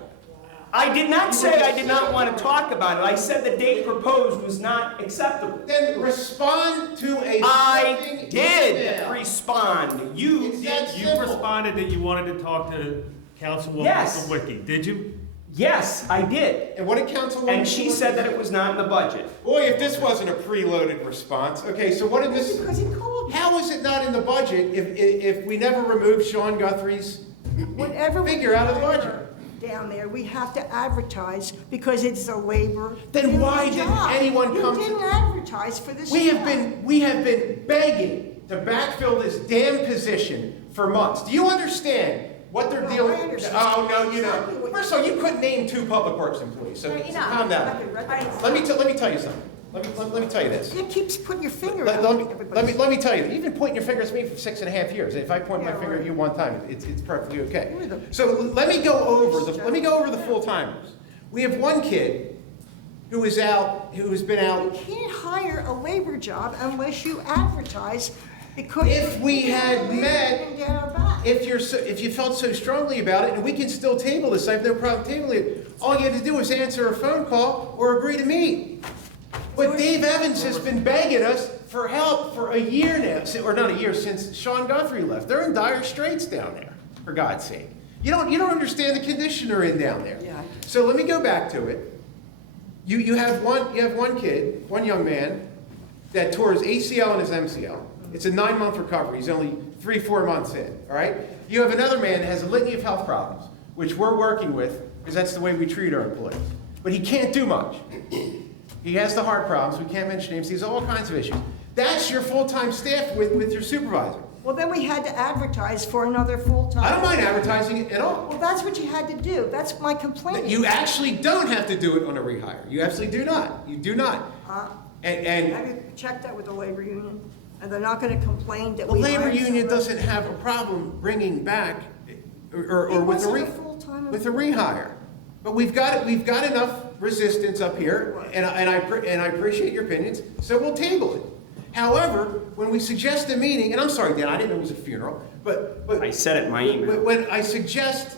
I did not say I did not want to talk about it. I said the date proposed was not acceptable. Then respond to a. I did email. respond. You It's that did. You simple. responded that you wanted to talk to Councilwoman Yes. Wicki, did you? Yes, I did. And what did Councilwoman? And she said that it was not in the budget. Boy, if this wasn't a preloaded response. Okay, so what did this? Because he called me. How is it not in the budget if we never removed Sean Guthrie's Whatever we figure out of the hire budget? down there, we have to advertise because it's a labor. Then why didn't job. anyone come to- You didn't advertise for this We have job. been begging to backfill this damn position for months. Do you understand what they're No, dealing? I understand. Oh, no, you Exactly know. what- First of all, you couldn't name 2 Public Works employees, so Right, calm down. I could recognize. Let me tell you something. let me tell you this. It keeps putting your finger Let, out. let me tell you, you've been pointing your finger at me for 6.5 years. If I point my Yeah, finger at right. you one time, it's perfectly okay. You're the- So let me go over the full-timers. We have one kid who has been You out. can't hire a labor job unless you advertise, because. If we had Labor met, can get our back. if you felt so strongly about it, and we can still table this, I have no problem tabling it. All you had to do was answer a phone call or agree to meet. But Dave Evans has been begging us for help for a year now, or not a year, since Sean Guthrie left. They're in dire straits down there, for God's sake. You don't understand the condition they're in down there. Yeah. So let me go back to it. You have one kid, one young man, that tore his ACL and his MCL. It's a 9-month recovery. He's only 3-4 months in, all right? You have another man that has a litany of health problems, which we're working with, because that's the way we treat our employees. But he can't do much. He has the heart problems. We can't mention names. He has all kinds of issues. That's your full-time staff with your supervisor. Well, then we had to advertise for another full-time. I don't mind advertising it at all. Well, that's what you had to do. That's my complaint. You actually don't have to do it on a rehire. You absolutely do not. You do not. And Have you checked that with the labor union? And they're not gonna complain that the we labor hired union somebody? doesn't have a problem bringing back or He with wasn't a full-time with a rehire. But we've got enough resistance up here, and I appreciate your opinions, so we'll table it. However, when we suggest a meeting, and I'm sorry, Dan, I didn't know it was a funeral, but I said it in my email. when I suggest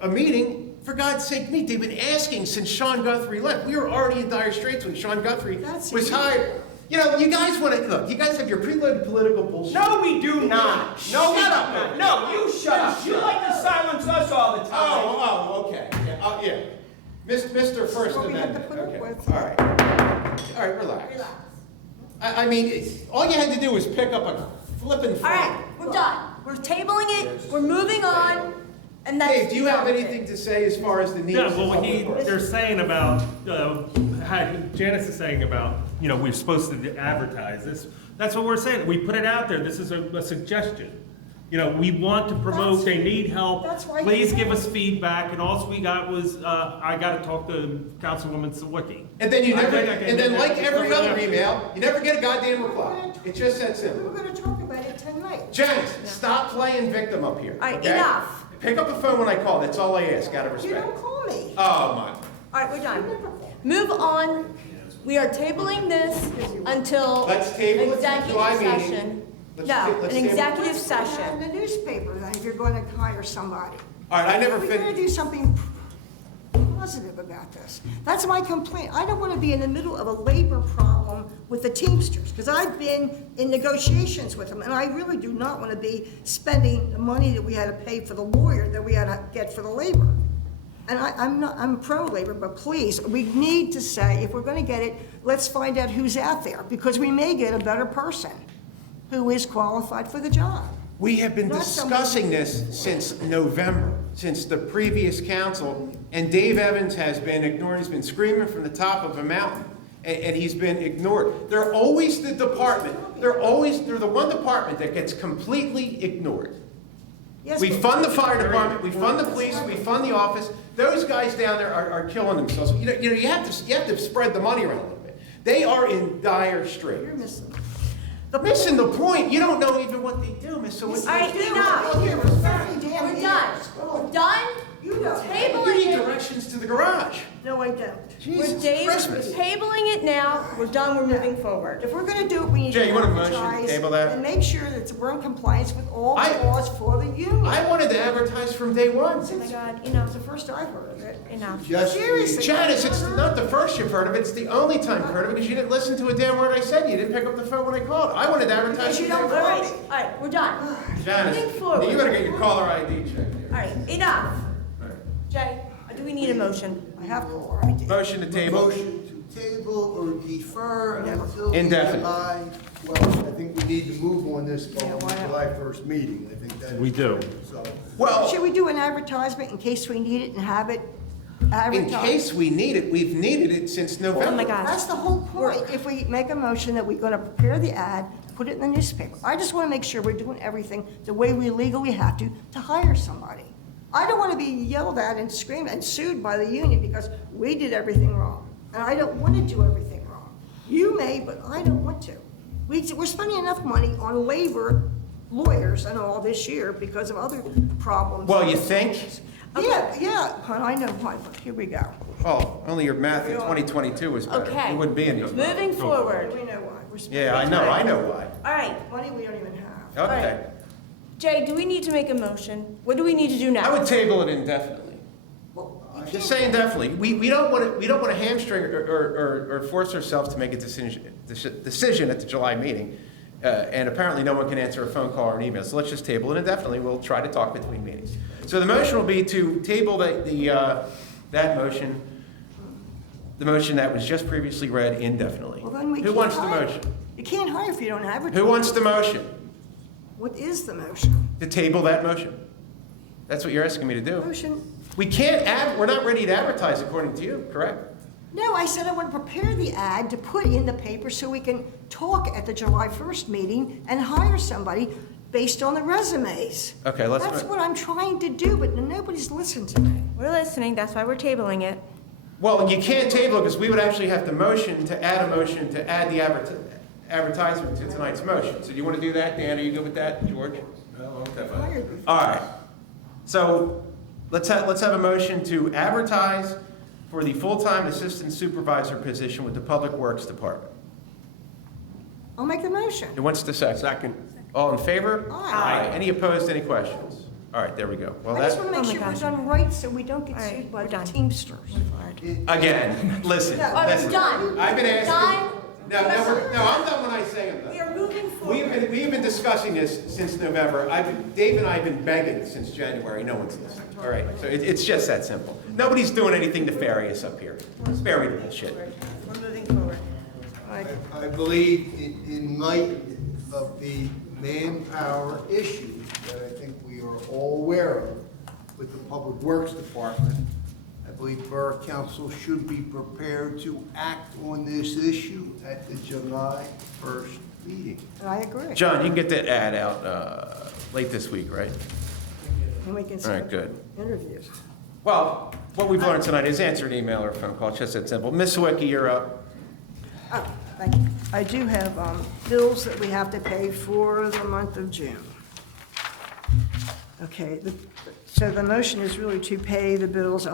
a meeting, for God's sake, meet. They've been asking since Sean Guthrie left. We were already in dire straits when Sean Guthrie That's was it. hired. You know, you guys want to look. You guys have your preloaded political bullshit. No, we do not. No, we Shut do up. not. No, you shut up. You like to silence us all the time. Oh, okay. Yeah. Mr. First what we have Amendment. to put up Okay. with. All right, relax. I mean, all you had to do was pick up a flippin' phone. All right, we're done. We're tabling it, we're moving on, and that's. Dave, do you have anything to say as far as the needs? Yeah, of well, public works? they're saying about, Janice is saying about, we're supposed to advertise this. That's what we're saying. We put it out there. This is a suggestion. We want to promote, they need help. That's why Please you give said- us feedback, and all we got was, I gotta talk to Councilwoman Sawicki. And then I think I can and then get like that. every other email, you never get a goddamn reply. It's just that We simple. were gonna talk about it tonight. Janice, stop playing victim up here. All right, okay? enough. Pick up the phone when I call. That's all I ask, out of You respect. don't call me. Oh, my. All right, we're done. Move on. We are tabling this until Let's table it to the July executive meeting. session. Let's No, ta- let's an table it. executive Let's put it out session. in the newspaper then, if you're gonna hire somebody. All right, I never We're gonna finished. do something positive about this. That's my complaint. I don't want to be in the middle of a labor problem with the Teamsters, because I've been in negotiations with them, and I really do not want to be spending the money that we had to pay for the lawyer that we had to get for the labor. And I'm pro-labor, but please, we need to say, if we're going to get it, let's find out who's out there, because we may get a better person who is qualified for the job. We have been Not discussing this since November, since the previous council, and Dave Evans has been ignored. He's been screaming from the top of a mountain, and he's been ignored. They're always the department. They're the one department that gets completely ignored. Yes, We but- fund the fire department, we fund the police, we fund the office. Those guys down there are killing themselves. You have to spread the money around a little bit. They are in dire straits. You're missing. Missing the point. You don't know even what they do, Miss Sawicki. All right, enough. Been here for 30 damn We're years. done. We're done. You don't. You Tabling need it. directions to the garage. No, I don't. We're Jesus Christmas. tabling it now. We're done. We're moving forward. If we're gonna do it, we need Jay, to you want a motion to advertise table that? and make sure that we're in compliance with all the I- laws for the union. I wanted to advertise from day one. Oh my God, It's enough, the first I've heard of it. enough. Seriously. Janice, it's not the first you've heard of it, it's the only time you've heard of it, because you didn't listen to a damn word I said. You didn't pick up the phone when I called. I wanted to advertise Because you from don't day All one. right, all right, we're done. Janice, Moving forward. you better get your caller ID checked All here. right, enough. Jay, do we need a motion? I have caller ID. Motion to table. Motion to table or defer until. Indefinite. Well, I think we need to move on this by Yeah, the why not? July 1st meeting. I think that. We do. So, Well, Should we do an advertisement in case we need it and have it in advertised? case we need it, we've needed it since November. Oh my God. That's the whole point. If we make a motion that we're gonna prepare the ad, put it in the newspaper. I just wanna make sure we're doing everything the way we legally have to hire somebody. I don't wanna be yelled at and screamed and sued by the union because we did everything wrong. And I don't wanna do everything wrong. You may, but I don't want to. We're spending enough money on labor, lawyers and all this year because of other problems. Well, you think? Yeah, hon, I know, hon, but here we go. Oh, only your math in 2022 was better. Okay. You wouldn't be in those. Moving forward. We know why. We're spending Yeah, I know why. All right, money we don't even have. Okay. Jay, do we need to make a motion? What do we need to do now? I would table it indefinitely. Well, you Just can't- say indefinitely. We don't want to hamstring or force ourselves to make a decision at the July meeting. And apparently no one can answer a phone call or an email. So let's just table it indefinitely. We'll try to talk between meetings. So the motion will be to table that motion, the motion that was just previously read indefinitely. Well, then we Who can't wants the hire. motion? You can't hire if you don't advertise. Who wants the motion? What is the motion? To table that motion. That's what you're asking me to do. Motion? We can't we're not ready to advertise according to you, correct? No, I said I want to prepare the ad to put in the paper so we can talk at the July 1st meeting and hire somebody based on the resumes. Okay, let's. That's what I'm trying to do, but nobody's listened to me. We're listening, that's why we're tabling it. Well, you can't table it because we would actually have to motion to add the advertisement to tonight's motion. So do you want to do that, Dan? Are you good with that, George? Hired. All right. So let's have a motion to advertise for the full-time assistant supervisor position with the Public Works Department. I'll make the motion. Who wants the second? Second. All in favor? Aye. Any opposed, any questions? All right, there we go. Well, I just want that, to make Oh my sure we're gosh. done right so we don't get All right, sued by we're the done. Teamsters. again, listen. No. All right, listen. done. I've been asking. Done. No, I'm done when I say I'm done. We are moving forward. We've been discussing this since November. Dave and I have been begging since January. No one's listening. All right, so it's just that simple. Nobody's doing anything nefarious up here. Spare me the bullshit. We're moving forward. I believe in light of the manpower issues that I think we are all aware of with the Public Works Department, I believe Borough Council should be prepared to act on this issue at the July 1st meeting. I agree. John, you can get that ad out late this week, right? And we can All set right, good. interviews. Well, what we've learned tonight is answer an email or a phone call. It's just that simple. Ms. Sawicki, you're up. Oh, thank you. I do have bills that we have to pay for the month of June. Okay, so the motion is really to pay the bills, for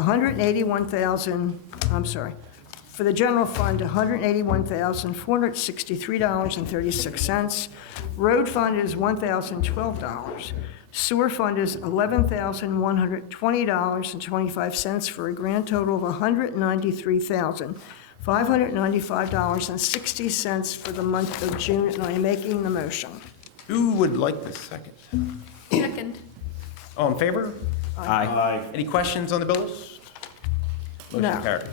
the general fund, $181,463.36. Road fund is $1,012. Sewer fund is $11,120.25 for a grand total of $193,595.60 for the month of June, and I am making the motion. Who would like this second? Second. All in favor? Aye. Any questions on the bills? Motion No. carries.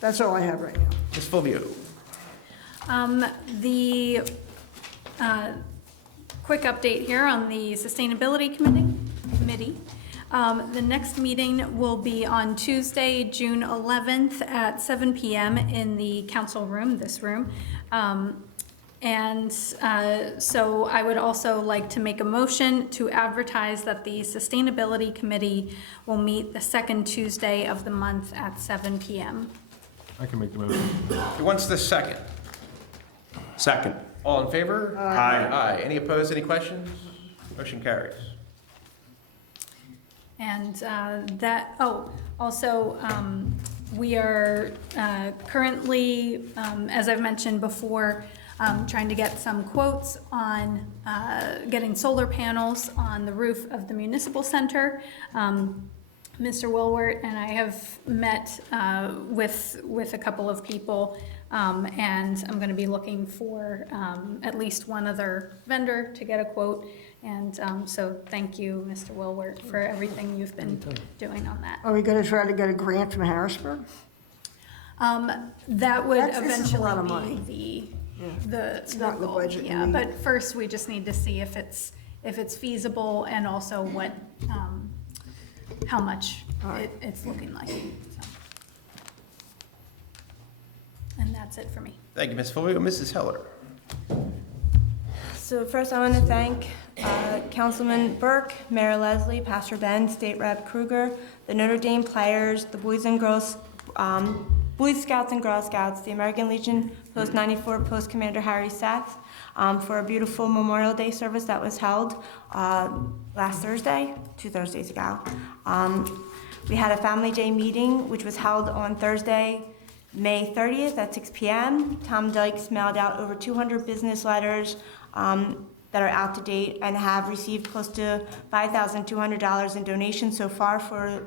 That's all I have right now. Ms. Fulvio. The quick update here on the Sustainability Committee. The next meeting will be on Tuesday, June 11th at 7 PM in the council room, this room. So I would also like to make a motion to advertise that the Sustainability Committee will meet the second Tuesday of the month at 7 PM. I can make the motion. Who wants the second? Second. All in favor? Aye. Aye. Any opposed, any questions? Motion carries. And we are currently, as I've mentioned before, trying to get some quotes on getting solar panels on the roof of the municipal center. Mr. Wilwert and I have met with a couple of people, and I'm going to be looking for at least one other vendor to get a quote. And so thank you, Mr. Wilwert, for everything you've been doing on that. Are we going to try to get a grant from Harrisburg? That would This is a lot of money. eventually be the It's not in the goal. budget, Yeah, we- but first we just need to see if it's feasible and also what, how much it's looking like. So. And that's it for me. Thank you, Ms. Fulvio. Mrs. Heller. So first, I want to thank Councilman Burke, Mayor Leslie, Pastor Ben, State Rep Kruger, the Notre Dame players, the Boys and Girls Boy Scouts and Girl Scouts, the American Legion Post 94 Post Commander Harry Seth, for a beautiful Memorial Day service that was held last Thursday, 2 Thursdays ago. We had a Family Day meeting, which was held on Thursday, May 30th at 6 p.m. Tom Dykes mailed out over 200 business letters that are out to date and have received close to $5,200 in donations so far for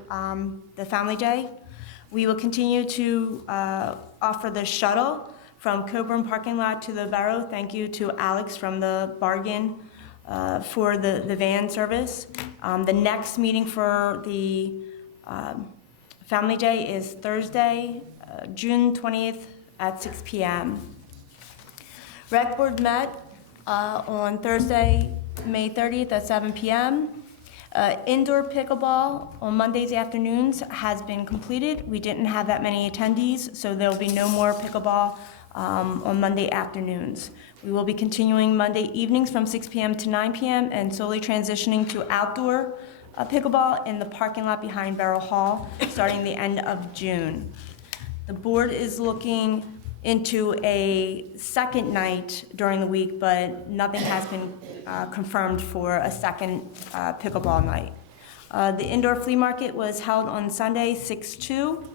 the Family Day. We will continue to offer the shuttle from Coburn parking lot to the Borough. Thank you to Alex from the Bargain for the van service. The next meeting for the Family Day is Thursday, June 20th at 6 p.m. Rec Board met on Thursday, May 30th at 7 p.m. Indoor pickleball on Mondays afternoons has been completed. We didn't have that many attendees, so there will be no more pickleball on Monday afternoons. We will be continuing Monday evenings from 6 p.m. to 9 p.m. and slowly transitioning to outdoor pickleball in the parking lot behind Borough Hall starting the end of June. The board is looking into a second night during the week, but nothing has been confirmed for a second pickleball night. The indoor flea market was held on Sunday, 6/2,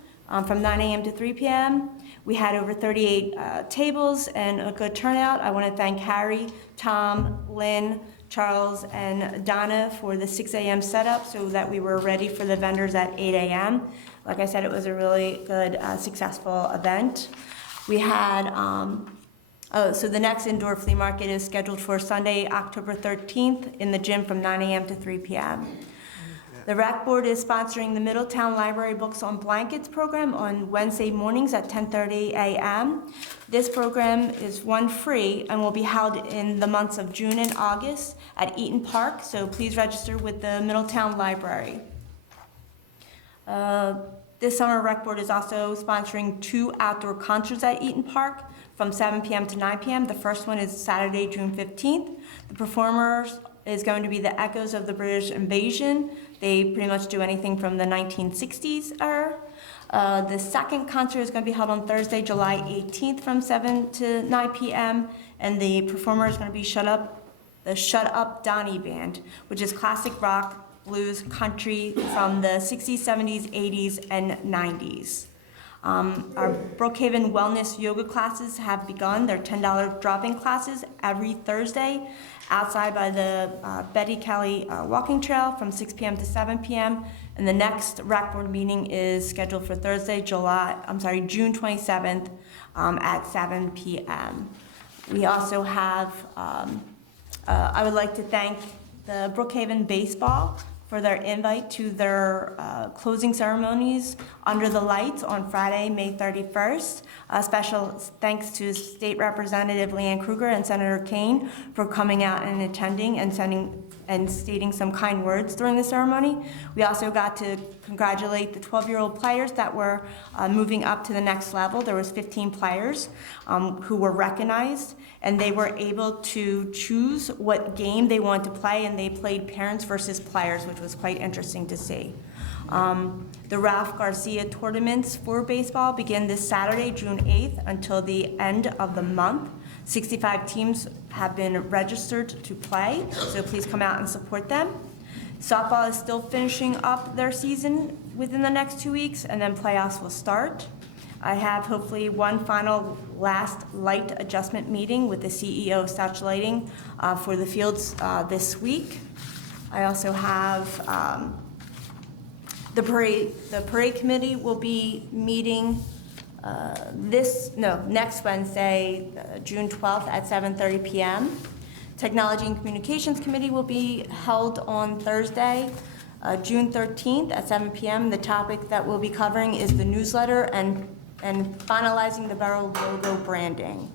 from 9 a.m. to 3 p.m. We had over 38 tables and a good turnout. I want to thank Harry, Tom, Lynn, Charles, and Donna for the 6 a.m. setup so that we were ready for the vendors at 8 a.m. Like I said, it was a really good, successful event. We had, so the next indoor flea market is scheduled for Sunday, October 13th in the gym from 9 a.m. to 3 p.m. The Rec Board is sponsoring the Middletown Library Books on Blankets program on Wednesday mornings at 10:30 a.m. This program is one free and will be held in the months of June and August at Eaton Park, so please register with the Middletown Library. This summer, Rec Board is also sponsoring 2 outdoor concerts at Eaton Park from 7 p.m. to 9 p.m. The first one is Saturday, June 15th. The performers is going to be the Echoes of the British Invasion. They pretty much do anything from the 1960s era. The second concert is going to be held on Thursday, July 18th from 7 to 9 p.m. And the performer is going to be the Shut Up Donnie Band, which is classic rock, blues, country from the 60s, 70s, 80s, and 90s. Our Brookhaven Wellness Yoga classes have begun. They're $10 drop-in classes every Thursday outside by the Betty Kelly walking trail from 6 p.m. to 7 p.m. And the next Rec Board meeting is scheduled for Thursday, June 27th at 7 p.m. We also have, I would like to thank the Brookhaven Baseball for their invite to their closing ceremonies under the lights on Friday, May 31st. Special thanks to State Representative Leanne Kruger and Senator Kane for coming out and attending and stating some kind words during the ceremony. We also got to congratulate the 12-year-old players that were moving up to the next level. There was 15 players who were recognized, and they were able to choose what game they wanted to play, and they played parents versus players, which was quite interesting to see. The Ralph Garcia tournaments for baseball begin this Saturday, June 8th, until the end of the month. 65 teams have been registered to play, so please come out and support them. Softball is still finishing up their season within the next 2 weeks, and then playoffs will start. I have hopefully one final last light adjustment meeting with the CEO of Stouch Lighting for the fields this week. I also have the parade committee will be meeting next Wednesday, June 12th at 7:30 p.m. Technology and Communications Committee will be held on Thursday, June 13th at 7 p.m. The topic that we'll be covering is the newsletter and finalizing the Borough logo branding.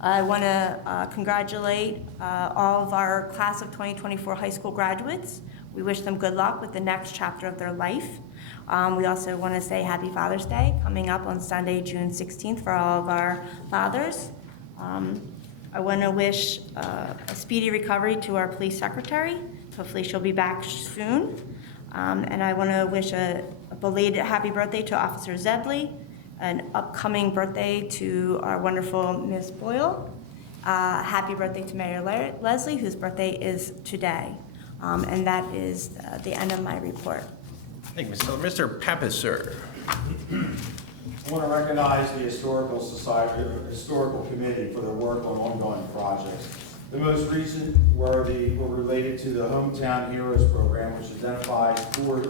I want to congratulate all of our class of 2024 high school graduates. We wish them good luck with the next chapter of their life. We also want to say Happy Father's Day coming up on Sunday, June 16th for all of our fathers. I want to wish a speedy recovery to our police secretary. Hopefully she'll be back soon. And I want to wish a belated happy birthday to Officer Zedley, an upcoming birthday to our wonderful Miss Boyle. Happy birthday to Mayor Leslie, whose birthday is today. And that is the end of my report. Thank you, Mr. Pappas, sir. I want to recognize the Historical Society, Historical Committee for their work on ongoing projects. The most recent were related to the Hometown Heroes Program, which identified 4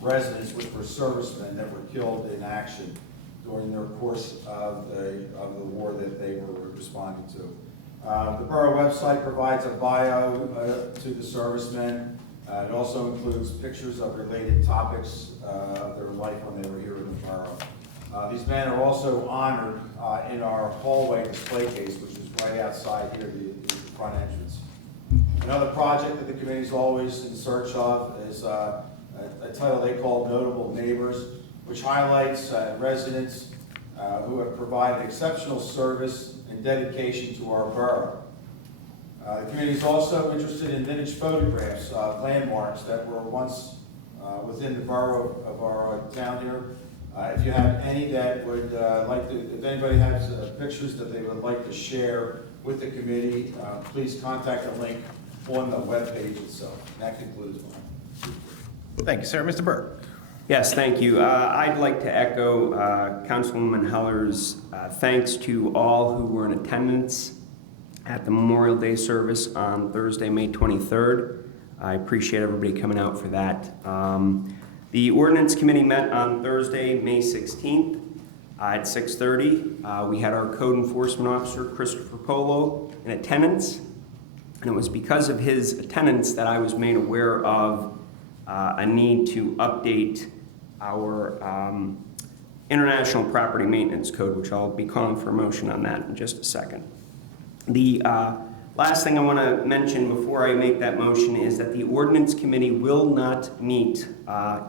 residents which were servicemen that were killed in action during their course of the war that they were responding to. The Borough website provides a bio to the servicemen. It also includes pictures of related topics of their life when they were here in the Borough. These men are also honored in our hallway display case, which is right outside here, the front entrance. Another project that the committee is always in search of is a title they call Notable Neighbors, which highlights residents who have provided exceptional service and dedication to our borough. The committee is also interested in vintage photographs of landmarks that were once within the borough of our town here. If you have any that would like to, if anybody has pictures that they would like to share with the committee, please contact the link on the webpage itself. And that concludes mine. Thank you, sir. Mr. Burke. Yes, thank you. I'd like to echo Councilwoman Heller's thanks to all who were in attendance at the Memorial Day service on Thursday, May 23rd. I appreciate everybody coming out for that. The Ordinance Committee met on Thursday, May 16th at 6:30. We had our Code Enforcement Officer, Christopher Polo, in attendance. And it was because of his attendance that I was made aware of a need to update our International Property Maintenance Code, which I'll be calling for a motion on that in just a second. The last thing I want to mention before I make that motion is that the Ordinance Committee will not meet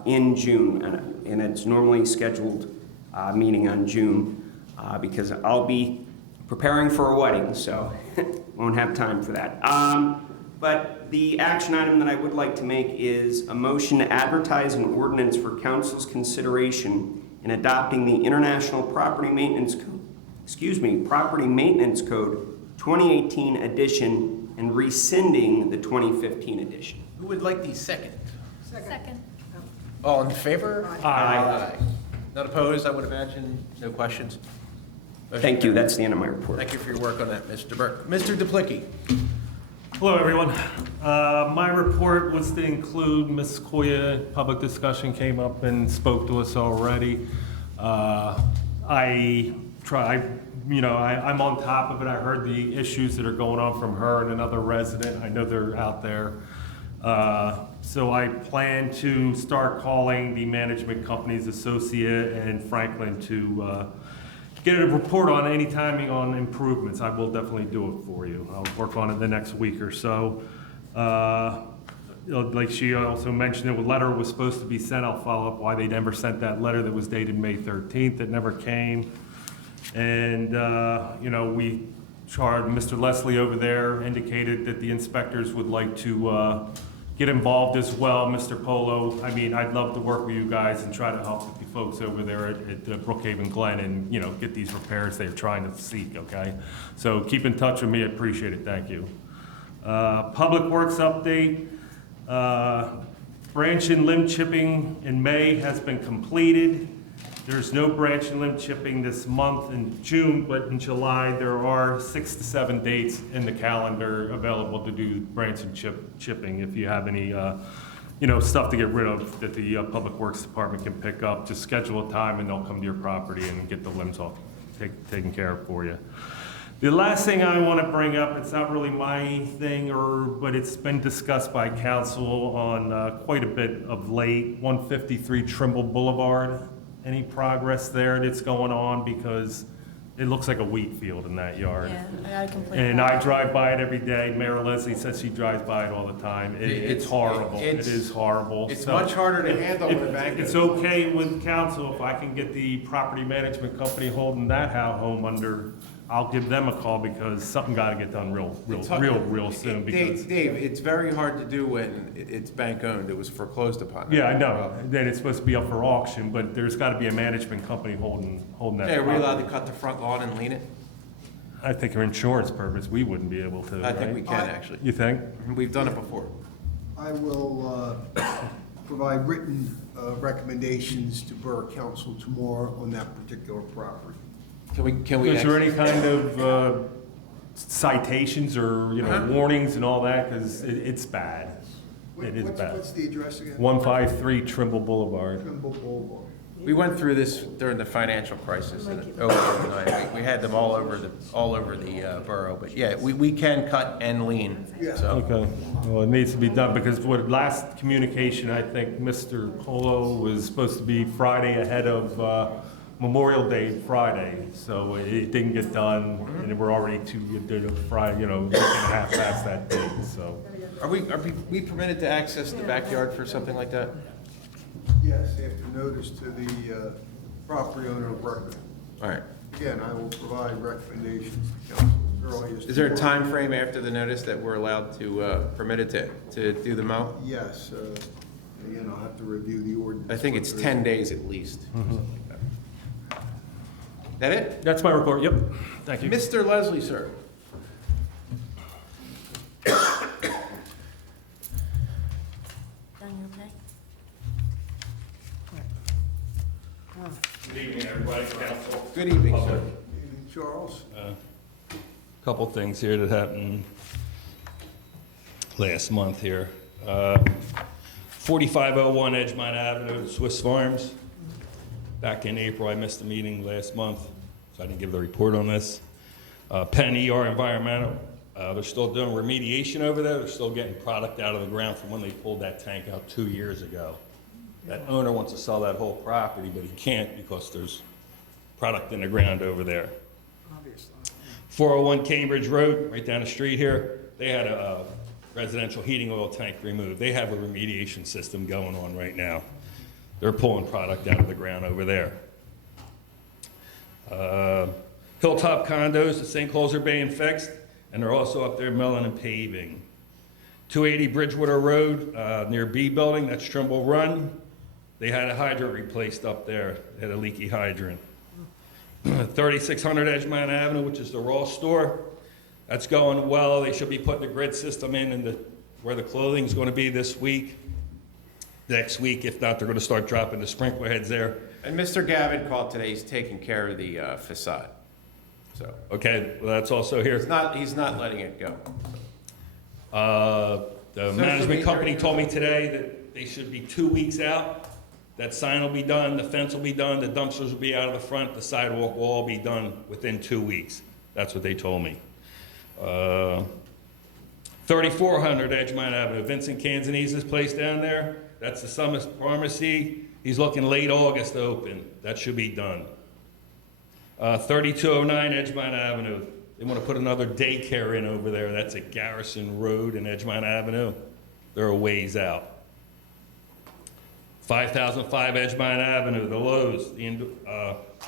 in June, and it's normally scheduled meeting on June because I'll be preparing for a wedding, so won't have time for that. But the action item that I would like to make is a motion to advertise an ordinance for council's consideration in adopting the International Property Maintenance Code, Property Maintenance Code 2018 edition and rescinding the 2015 edition. Who would like the second? Second. All in favor? Aye. Not opposed, I would imagine. No questions? Motion Thank you. carries. That's the end of my report. Thank you for your work on that, Mr. Burke. Mr. Duplicki. Hello, everyone. My report was to include Ms. Koya. Public discussion came up and spoke to us already. I'm on top of it. I heard the issues that are going on from her and another resident. I know they're out there. So I plan to start calling the management company's associate and Franklin to get a report on any timing on improvements. I will definitely do it for you. I'll work on it the next week or so. Like she also mentioned, a letter was supposed to be sent. I'll follow up why they never sent that letter that was dated May 13th. It never came. And, we charged, Mr. Leslie over there indicated that the inspectors would like to get involved as well. Mr. Polo, I'd love to work with you guys and try to help with the folks over there at Brookhaven Glen and, get these repairs they're trying to seek, okay? So keep in touch with me, I appreciate it, thank you. Public Works update. Branch and limb chipping in May has been completed. There's no branch and limb chipping this month in June, but in July, there are 6 to 7 dates in the calendar available to do branch and chipping. If you have any, stuff to get rid of that the Public Works Department can pick up, just schedule a time and they'll come to your property and get the limbs off, taken care of for you. The last thing I want to bring up, it's not really my thing, but it's been discussed by council on quite a bit of late, 153 Trimble Boulevard. Any progress there that's going on, because it looks like a wheat field in that yard. Yeah, I gotta complain. And I drive by it every day. Mayor Leslie says she drives by it all the time. It's horrible. It is horrible. It's So much harder to handle with a bank. It's okay with council if I can get the property management company holding that home under I'll give them a call because something got to get done real soon because. Dave, it's very hard to do when it's bank-owned. It was foreclosed upon. Yeah, I know. Then it's supposed to be up for auction, but there's got to be a management company holding that. Hey, are we allowed to property. cut the front lawn and lean it? I think for insurance purpose, we wouldn't be able to, I think right? we can, actually. You think? We've done it before. I will provide written recommendations to Borough Council tomorrow on that particular property. Can we? Is there any kind of citations or, warnings and all that? Because it's bad. It is bad. What's the address again? 153 Trimble Boulevard. Trimble Boulevard. We went through this during the financial crisis in 2009. We had them all over the borough, but yeah, we can cut and lean, so. Okay, well, it needs to be done, because what last communication, I think Mr. Colo was supposed to be Friday ahead of Memorial Day Friday, so it didn't get done, and we're already Friday, week and a half past that date, so. Are we permitted to access the backyard for something like that? Yes, after notice to the property owner of record. All right. Again, I will provide recommendations to council as early as. Is there a tomorrow. time frame after the notice that we're allowed to, permitted to do the mow? Yes, again, I'll have to review the ordinance. I think it's 10 days at least, something like that. That it? That's my report, yep, thank you. Mr. Leslie, sir. Good evening, everybody, council. Good evening, sir. Charles? Couple things here that happened last month here. 4501 Edgemont Avenue, Swiss Farms. Back in April, I missed a meeting last month, so I didn't give the report on this. Penn ER Environmental, they're still doing remediation over there. They're still getting product out of the ground from when they pulled that tank out 2 years ago. That owner wants to sell that whole property, but he can't because there's product in the ground over there. 401 Cambridge Road, right down the street here, they had a residential heating oil tank removed. They have a remediation system going on right now. They're pulling product out of the ground over there. Hilltop condos, the sinkholes are being fixed, and they're also up there milling and paving. 280 Bridgewater Road, near B Building, that's Trimble Run. They had a hydrant replaced up there. They had a leaky hydrant. 3600 Edgemont Avenue, which is the Ross store. That's going well. They should be putting the grid system in where the clothing's going to be this week. Next week, if not, they're going to start dropping the sprinkler heads there. And Mr. Gavin called today. He's taking care of the facade. So Okay, well, that's also here. he's not letting it go. The management company told me today that they should be 2 weeks out. That sign will be done, the fence will be done, the dumpsters will be out of the front, the sidewalk will all be done within 2 weeks. That's what they told me. 3400 Edgemont Avenue, Vincent Canzonese's place down there. That's the Summit Pharmacy. He's looking late August to open. That should be done. 3209 Edgemont Avenue. They want to put another daycare in over there. That's at Garrison Road and Edgemont Avenue. They're a ways out. 5005 Edgemont Avenue, the Lowe's, the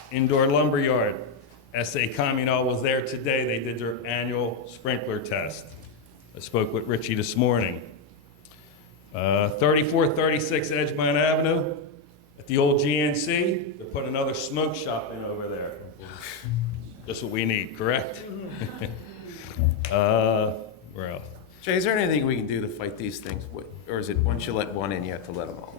indoor lumber yard. SA Communal was there today. They did their annual sprinkler test. I spoke with Richie this morning. 3436 Edgemont Avenue, at the old GNC, they're putting another smoke shop in over there. Just what we need, correct? Where else? Jay, is there anything we can do to fight these things? Or is it once you let one in, you have to let them all?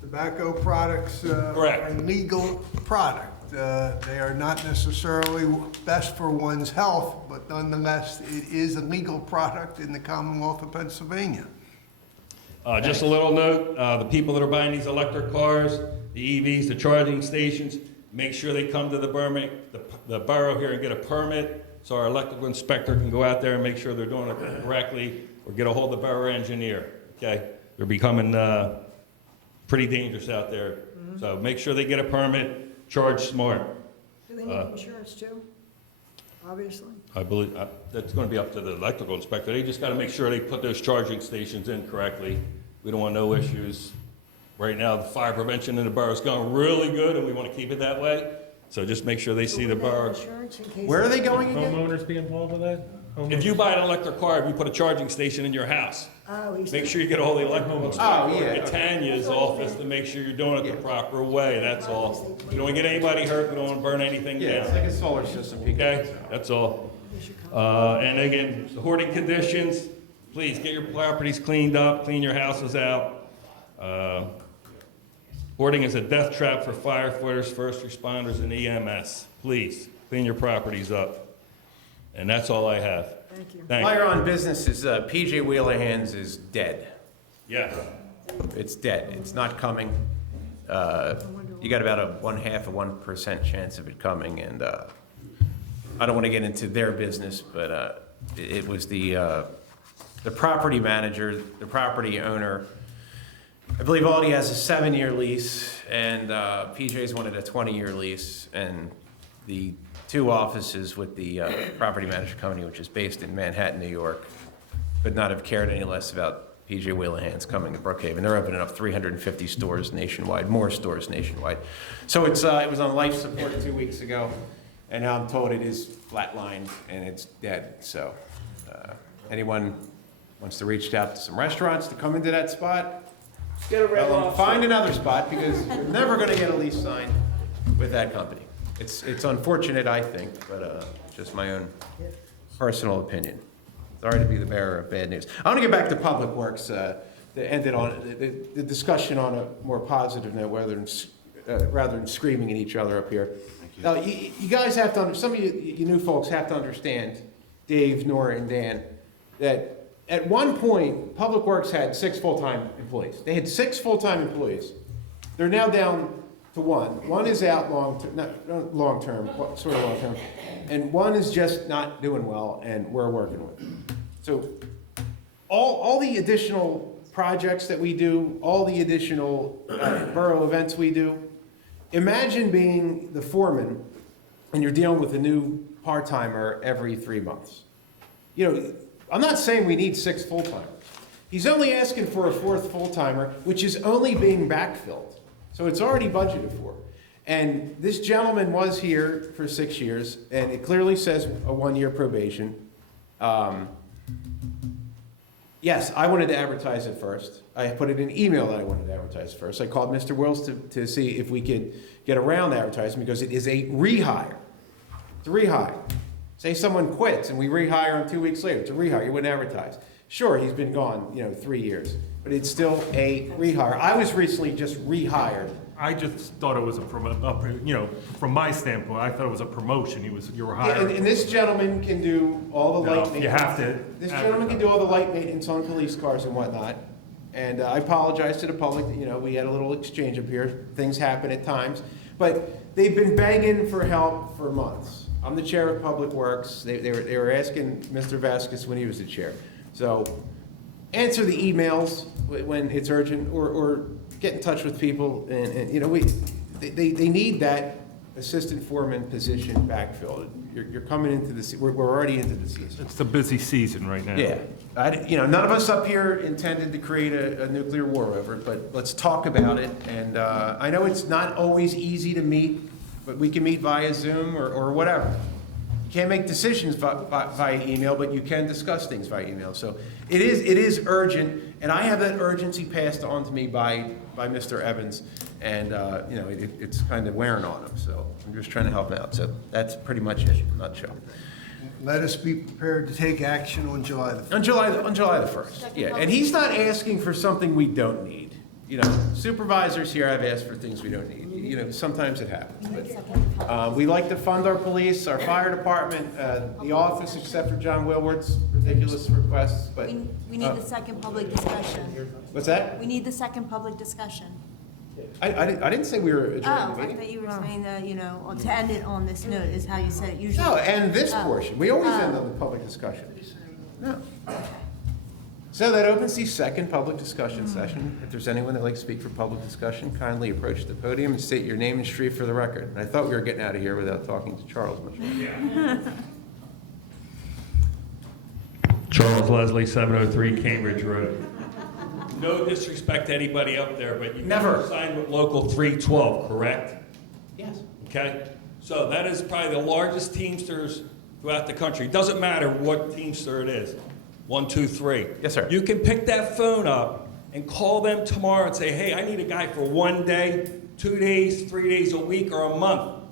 Tobacco products Correct. are a legal product. They are not necessarily best for one's health, but nonetheless, it is a legal product in the Commonwealth of Pennsylvania. Just a little note, the people that are buying these electric cars, the EVs, the charging stations, make sure they come to the borough here and get a permit so our electrical inspector can go out there and make sure they're doing it correctly, or get a hold of the borough engineer, okay? They're becoming pretty dangerous out there. So make sure they get a permit, charge smart. Do they need insurance too? Obviously. I believe that's going to be up to the electrical inspector. They just got to make sure they put those charging stations in correctly. We don't want no issues. Right now, the fire prevention in the borough is going really good, and we want to keep it that way. So just make sure they see the borough. Insurance in case- Where are they going again? Homeowners be involved with that? If you buy an electric car, if you put a charging station in your house, Oh, he's- make sure you get all the electrical. Oh, yeah. Get Tanya's office to make sure you're doing it the proper way, that's all. We don't want to get anybody hurt, we don't want to burn anything Yeah, it's down. like a solar system. Okay, that's all. And again, the hoarding conditions, please get your properties cleaned up, clean your houses out. Hoarding is a death trap for firefighters, first responders, and EMS. Please, clean your properties up. And that's all I have. Thank you. While you're on businesses, PJ Wheelahands is dead. Yes. It's dead. It's not coming. You got about a 1/2% chance of it coming, and I don't want to get into their business, but it was the property manager, the property owner. I believe Aldi has a 7-year lease, and PJ's wanted a 20-year lease, and the two offices with the property management company, which is based in Manhattan, New York, could not have cared any less about PJ Wheelahands coming to Brookhaven. They're opening up 350 stores nationwide, more stores nationwide. So it was on life support 2 weeks ago, and now I'm told it is flatlined and it's dead. So anyone wants to reach out to some restaurants to come into that spot, Get a red lobster. find another spot, because you're never going to get a lease signed with that company. It's unfortunate, I think, but just my own personal opinion. Sorry to be the bearer of bad news. I want to get back to Public Works, to end it on the discussion on a more positive note, rather than screaming at each other up here. Now, you guys have to, some of you new folks have to understand, Dave, Nora, and Dan, that at one point, Public Works had 6 full-time employees. They had 6 full-time employees. They're now down to 1. One is out not long-term, sort of long-term, and one is just not doing well, and we're working with them. So all the additional projects that we do, all the additional borough events we do, imagine being the foreman and you're dealing with a new part-timer every 3 months. You know, I'm not saying we need 6 full-timers. He's only asking for a 4th full-timer, which is only being backfilled. So it's already budgeted for. And this gentleman was here for 6 years, and it clearly says a 1-year probation. Yes, I wanted to advertise it first. I put it in an email that I wanted to advertise first. I called Mr. Wills to see if we could get around advertising, because it is a rehire. It's a rehire. Say someone quits and we rehire him 2 weeks later. It's a rehire. You wouldn't advertise. Sure, he's been gone, 3 years, but it's still a rehire. I was recently just rehired. I just thought it was from my standpoint, I thought it was a promotion. You were hired. And this gentleman can do all the light maintenance. You have to. This gentleman can do all the light maintenance on police cars and whatnot. And I apologize to the public, we had a little exchange up here. Things happen at times. But they've been begging for help for months. I'm the chair of Public Works. They were asking Mr. Vasquez when he was the chair. So answer the emails when it's urgent, or get in touch with people. And they need that assistant foreman position backfilled. You're coming into the, we're already into the season. It's a busy season right now. Yeah, none of us up here intended to create a nuclear war over it, but let's talk about it. And I know it's not always easy to meet, but we can meet via Zoom or whatever. You can't make decisions via email, but you can discuss things via email. So it is urgent, and I have that urgency passed on to me by Mr. Evans, and it's kind of wearing on him. So I'm just trying to help out. So that's pretty much it in a nutshell. Let us be prepared to take action on July the 1st. On July the 1st, yeah. And he's not asking for something we don't need. Supervisors here have asked for things we don't need. Sometimes it happens. But we like to fund our police, our fire department, the office, except for John Wilward's ridiculous requests. But We need the second public discussion. what's that? We need the second public discussion. I didn't say we were adjourning the I meeting. thought you were saying that, to end it on this note is how you said it usually. No, and this portion. We always end on the public discussion. No. So that opens the second public discussion session. If there's anyone that'd like to speak for public discussion, kindly approach the podium and state your name and street for the record. And I thought we were getting out of here without talking to Charles much more. Charles Leslie, 703 Cambridge Road. No disrespect to anybody up there, but you Never. signed with Local 312, correct? Yes. Okay? So that is probably the largest Teamsters throughout the country. Doesn't matter what Teamster it is. 1, 2, 3. Yes, sir. You can pick that phone up and call them tomorrow and say, hey, I need a guy for 1 day, 2 days, 3 days, a week, or a month,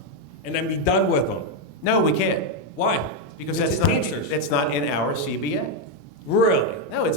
and then be done with them. No, we can't. Why? Because It's that's Teamsters. not in our CBA. Really? No, it's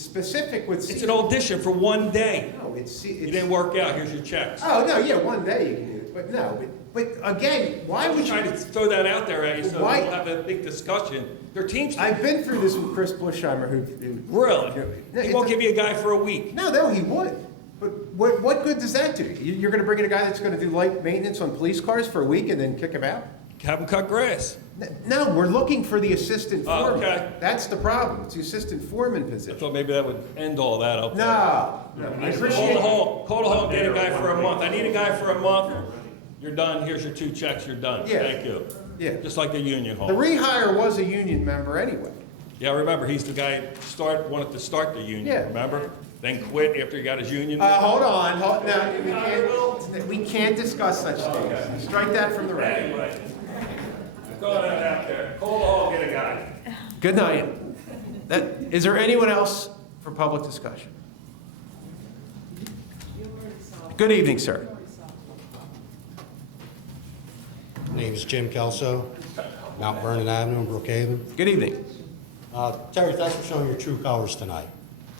specific with. It's an audition for 1 day. No, it's. You didn't work out, here's your checks. Oh, no, yeah, 1 day you can do it, but no, but again, why I would was you? trying to throw that out there at you so Why- we'll have a big discussion. They're Teamsters. I've been through this with Chris Bushheimer, who. Really? No, He it won't does- give you a guy for a week. No, he would. But what good does that do? You're gonna bring in a guy that's gonna do light maintenance on police cars for a week and then kick him out? Have them cut grass. No, we're looking for the assistant Oh, foreman. okay. That's the problem, it's the assistant foreman I position. thought maybe that would end all that up there. No, I Call the appreciate. hall, and get a guy for a month. I need a guy for a month. You're done, here's your 2 checks, you're done. Yeah. Thank you. Yeah. Just like the union hall. The rehire was a union member anyway. Yeah, remember, he's the guy wanted to start the union, Yeah. remember? Then quit after he got his union. Hold on, no, we can't discuss such things. Strike that from the record. Anyway, throw that out there. Call the hall, get a guy. Good night. Is there anyone else for public discussion? Good evening, sir. My name is Jim Kelso, Mount Vernon Avenue in Brookhaven. Good evening. Terry, thanks for showing your true colors tonight.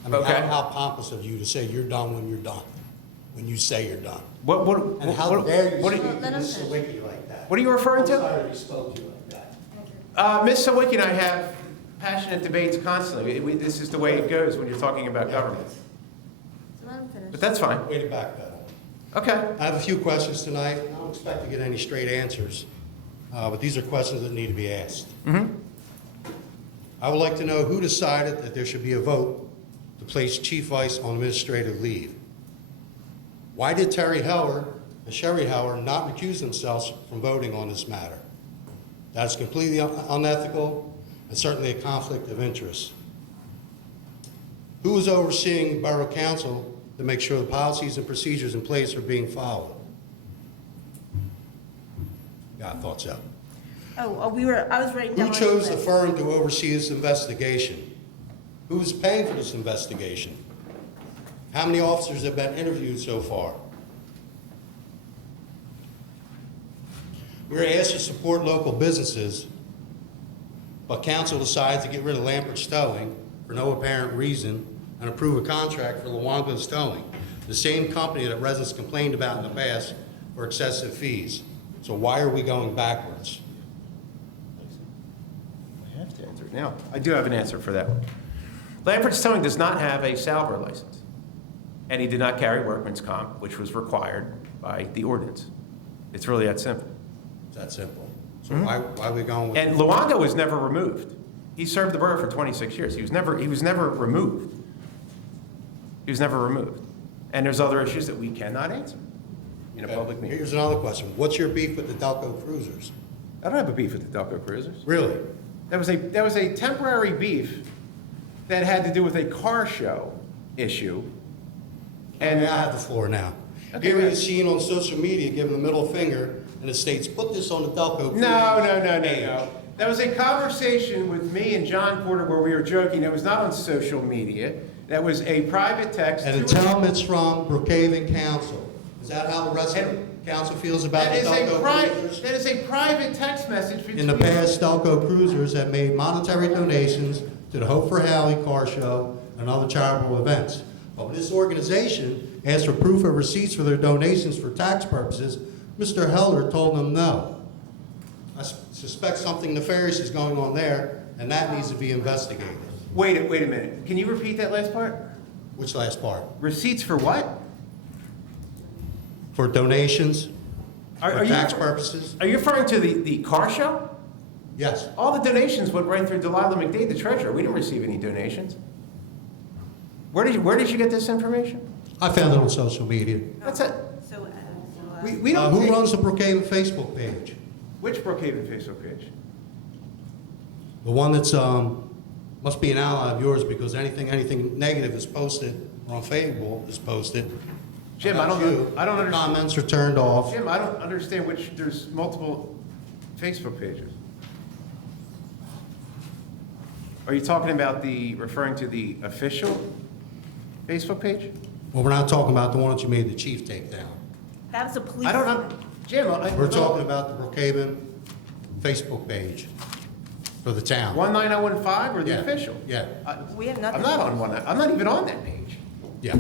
I mean, Okay. how pompous of you to say you're done when you're done, when you say you're done. What And how dare you what- speak to Ms. Sawicki like that? What are you referring to? I'm sorry he spoke to you like that. Ms. Sawicki and I have passionate debates constantly. This is the way it goes when you're talking about government. But that's fine. Way to back that up. Okay. I have a few questions tonight. I don't expect to get any straight answers, but these are questions that need to be asked. I would like to know who decided that there should be a vote to place Chief Weiss on administrative leave. Why did Terry Heller and Sherry Heller not recuse themselves from voting on this matter? That is completely unethical and certainly a conflict of interest. Who is overseeing Borough Council to make sure the policies and procedures in place are being followed? Got thoughts out. I was writing down. Who my chose the list. firm to oversee this investigation? Who is paying for this investigation? How many officers have been interviewed so far? We're asked to support local businesses, but council decides to get rid of Lampert's Towing for no apparent reason and approve a contract for Luongo's Towing, the same company that residents complained about in the past for excessive fees. So why are we going backwards? I have to answer it now. I do have an answer for that one. Lampert's Towing does not have a Salver license, and he did not carry workman's comp, which was required by the ordinance. It's really that simple. It's that simple. So why are we going with? And Luongo was never removed. He served the borough for 26 years. He was never removed. He was never removed. And there's other issues that we cannot answer in a public meeting. Here's another question. What's your beef with the Delco Cruisers? I don't have a beef with the Delco Cruisers. Really? That was a temporary beef that had to do with a car show issue. And I have the floor now. Okay, Here go he ahead. is seen on social media giving the middle finger, and it states, put this on the Delco Cruisers. No. That was a conversation with me and John Porter where we were joking. It was not on social media. That was a private text. And to tell them it's from Brookhaven Council. Is that how the rest of the council feels about the Delco Cruisers? That is a private text message between. In the past, Delco Cruisers have made monetary donations to the Hope for Hallie car show and other charitable events. But when this organization asked for proof of receipts for their donations for tax purposes, Mr. Heller told them no. I suspect something nefarious is going on there, and that needs to be investigated. Wait a minute. Can you repeat that last part? Which last part? Receipts for what? For donations, Are for you- tax purposes? Are you referring to the car show? Yes. All the donations went right through Delilah McDade, the treasurer. We didn't receive any donations. Where did you get this information? I found it on social media. That's it. So, We don't Who take- runs the Brookhaven Facebook page? Which Brookhaven Facebook page? The one that's, must be an ally of yours because anything negative is posted or unfavorable is posted. Jim, I About don't, you, I don't the understand. comments are turned off. Jim, I don't understand there's multiple Facebook pages. Are you talking about referring to the official Facebook page? Well, we're not talking about the one that you made the chief take down. That was a police. I don't know, Jim. We're talking about the Brookhaven Facebook page for the town. 19015 or the Yeah, official? yeah. We have I'm nothing. not on one, I'm not even on that page. Yeah.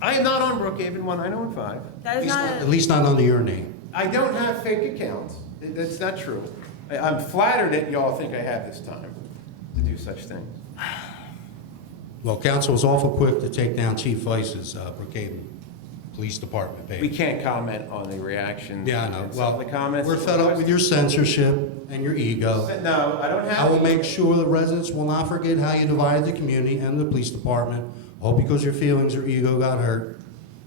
I am not on Brookhaven 19015. That is not. At least not under your name. I don't have fake accounts. That's not true. I'm flattered that y'all think I have this time to do such things. Well, council was awful quick to take down Chief Vice's Brookhaven Police Department page. We can't comment on the reaction. Yeah, I know. and some of Well, the comments. we're fed up with your censorship and your ego. No, I don't have. I will make sure the residents will not forget how you divided the community and the police department, all because your feelings or ego got hurt.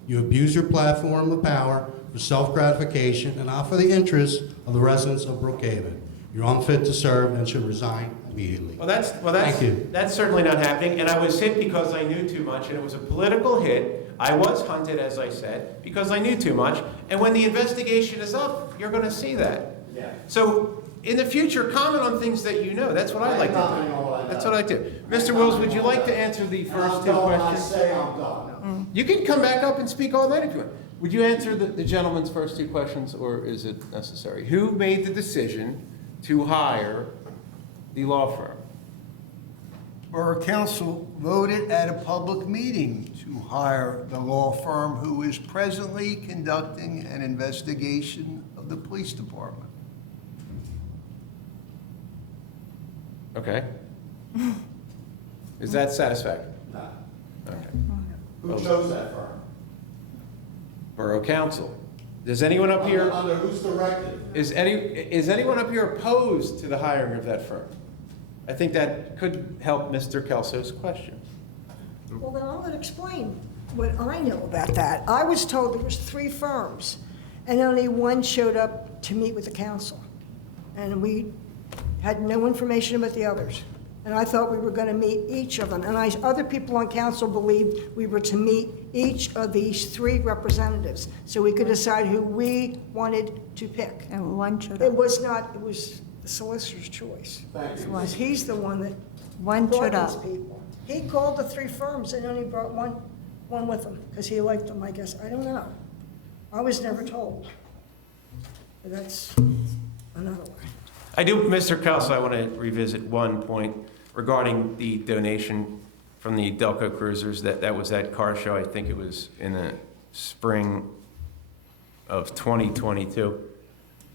You abused your platform of power for self-gratification and not for the interests of the residents of Brookhaven. You're unfit to serve and should resign immediately. Thank you. That's certainly not happening, and I was hit because I knew too much, and it was a political hit. I was hunted, as I said, because I knew too much, and when the investigation is up, you're gonna see that. Yeah. So, in the future, comment on things that you know. That's what I like to do. That's what I do. Mr. Wills, would you like to answer the first two questions? say I'm done. You can come back up and speak all night if you want. Would you answer the gentleman's first two questions, or is it necessary? Who made the decision to hire the law firm? Borough Council voted at a public meeting to hire the law firm who is presently conducting an investigation of the police department. Okay. Is that satisfactory? No. Okay. Who chose that firm? Borough Council. Does anyone up here, Under whose directive? is anyone up here opposed to the hiring of that firm? I think that could help Mr. Kelso's question. Well, then I'm going to explain what I know about that. I was told there was 3 firms, and only one showed up to meet with the council. And we had no information about the others. And I thought we were going to meet each of them. And other people on council believed we were to meet each of these 3 representatives, so we could decide who we wanted to pick. And one showed It up. was not, it was the solicitor's choice. Thank you. Because he's the one that One brought showed these up. people. He called the 3 firms and only brought one with him, because he liked them, I guess. I don't know. I was never told. But that's another way. I do, Mr. Kelso, I want to revisit one point regarding the donation from the Delco Cruisers. That was that car show, I think it was in the spring of 2022.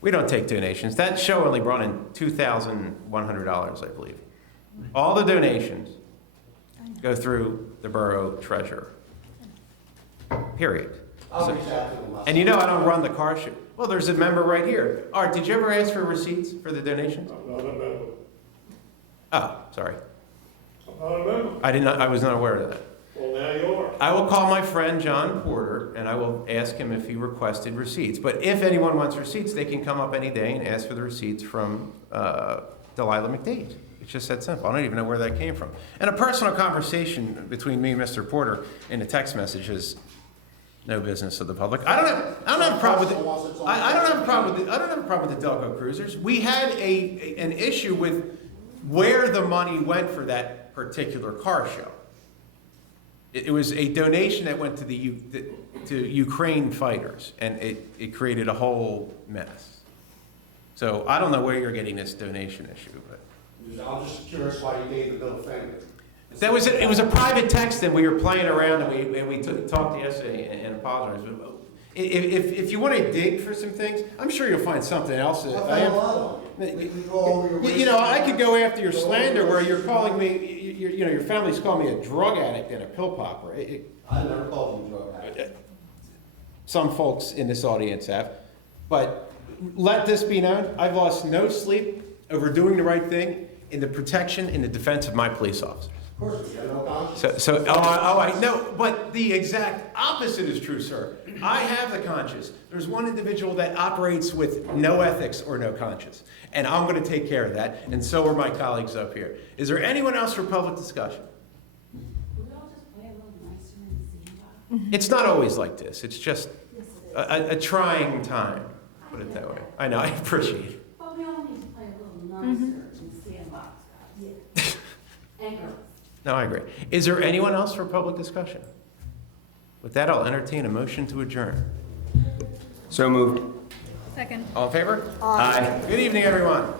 We don't take donations. That show only brought in $2,100, I believe. All the donations go through the borough treasurer. Period. I'll reach out to them myself. And you know I don't run the car show. Well, there's a member right here. Art, did you ever ask for receipts for the donations? I'm not a member. Oh, sorry. I'm not a member. I was not aware of that. Well, now you are. I will call my friend John Porter, and I will ask him if he requested receipts. But if anyone wants receipts, they can come up any day and ask for the receipts from Delilah McDade. It's just that simple. I don't even know where that came from. And a personal conversation between me and Mr. Porter in a text message is no business of the public. I don't have a problem with it. I don't have a problem with the Delco Cruisers. We had an issue with where the money went for that particular car show. It was a donation that went to Ukraine fighters, and it created a whole mess. So I don't know where you're getting this donation issue, but I'm just curious why you gave the middle finger. it was a private text, and we were playing around, and we talked yesterday and apologized. If you want to dig for some things, I'm sure you'll find something else. You know, I could go after your slander where you're calling me. Your family's calling me a drug addict and a pill popper. I never called you a drug addict. Some folks in this audience have. But let this be known, I've lost no sleep over doing the right thing in the protection and the defense of my police officers. Of course, we have no conscience. No, but the exact opposite is true, sir. I have the conscience. There's one individual that operates with no ethics or no conscience, and I'm going to take care of that, and so are my colleagues up here. Is there anyone else for public discussion? Could we all just play a little nicer and see It's not always like this. It's just a trying time, put it that way. I know, I appreciate it. But we all need to play a little nicer and sandbox, guys. And girls. No, I agree. Is there anyone else for public discussion? With that, I'll entertain a motion to adjourn. So moved. Second. All in favor? Aye. Good evening, everyone.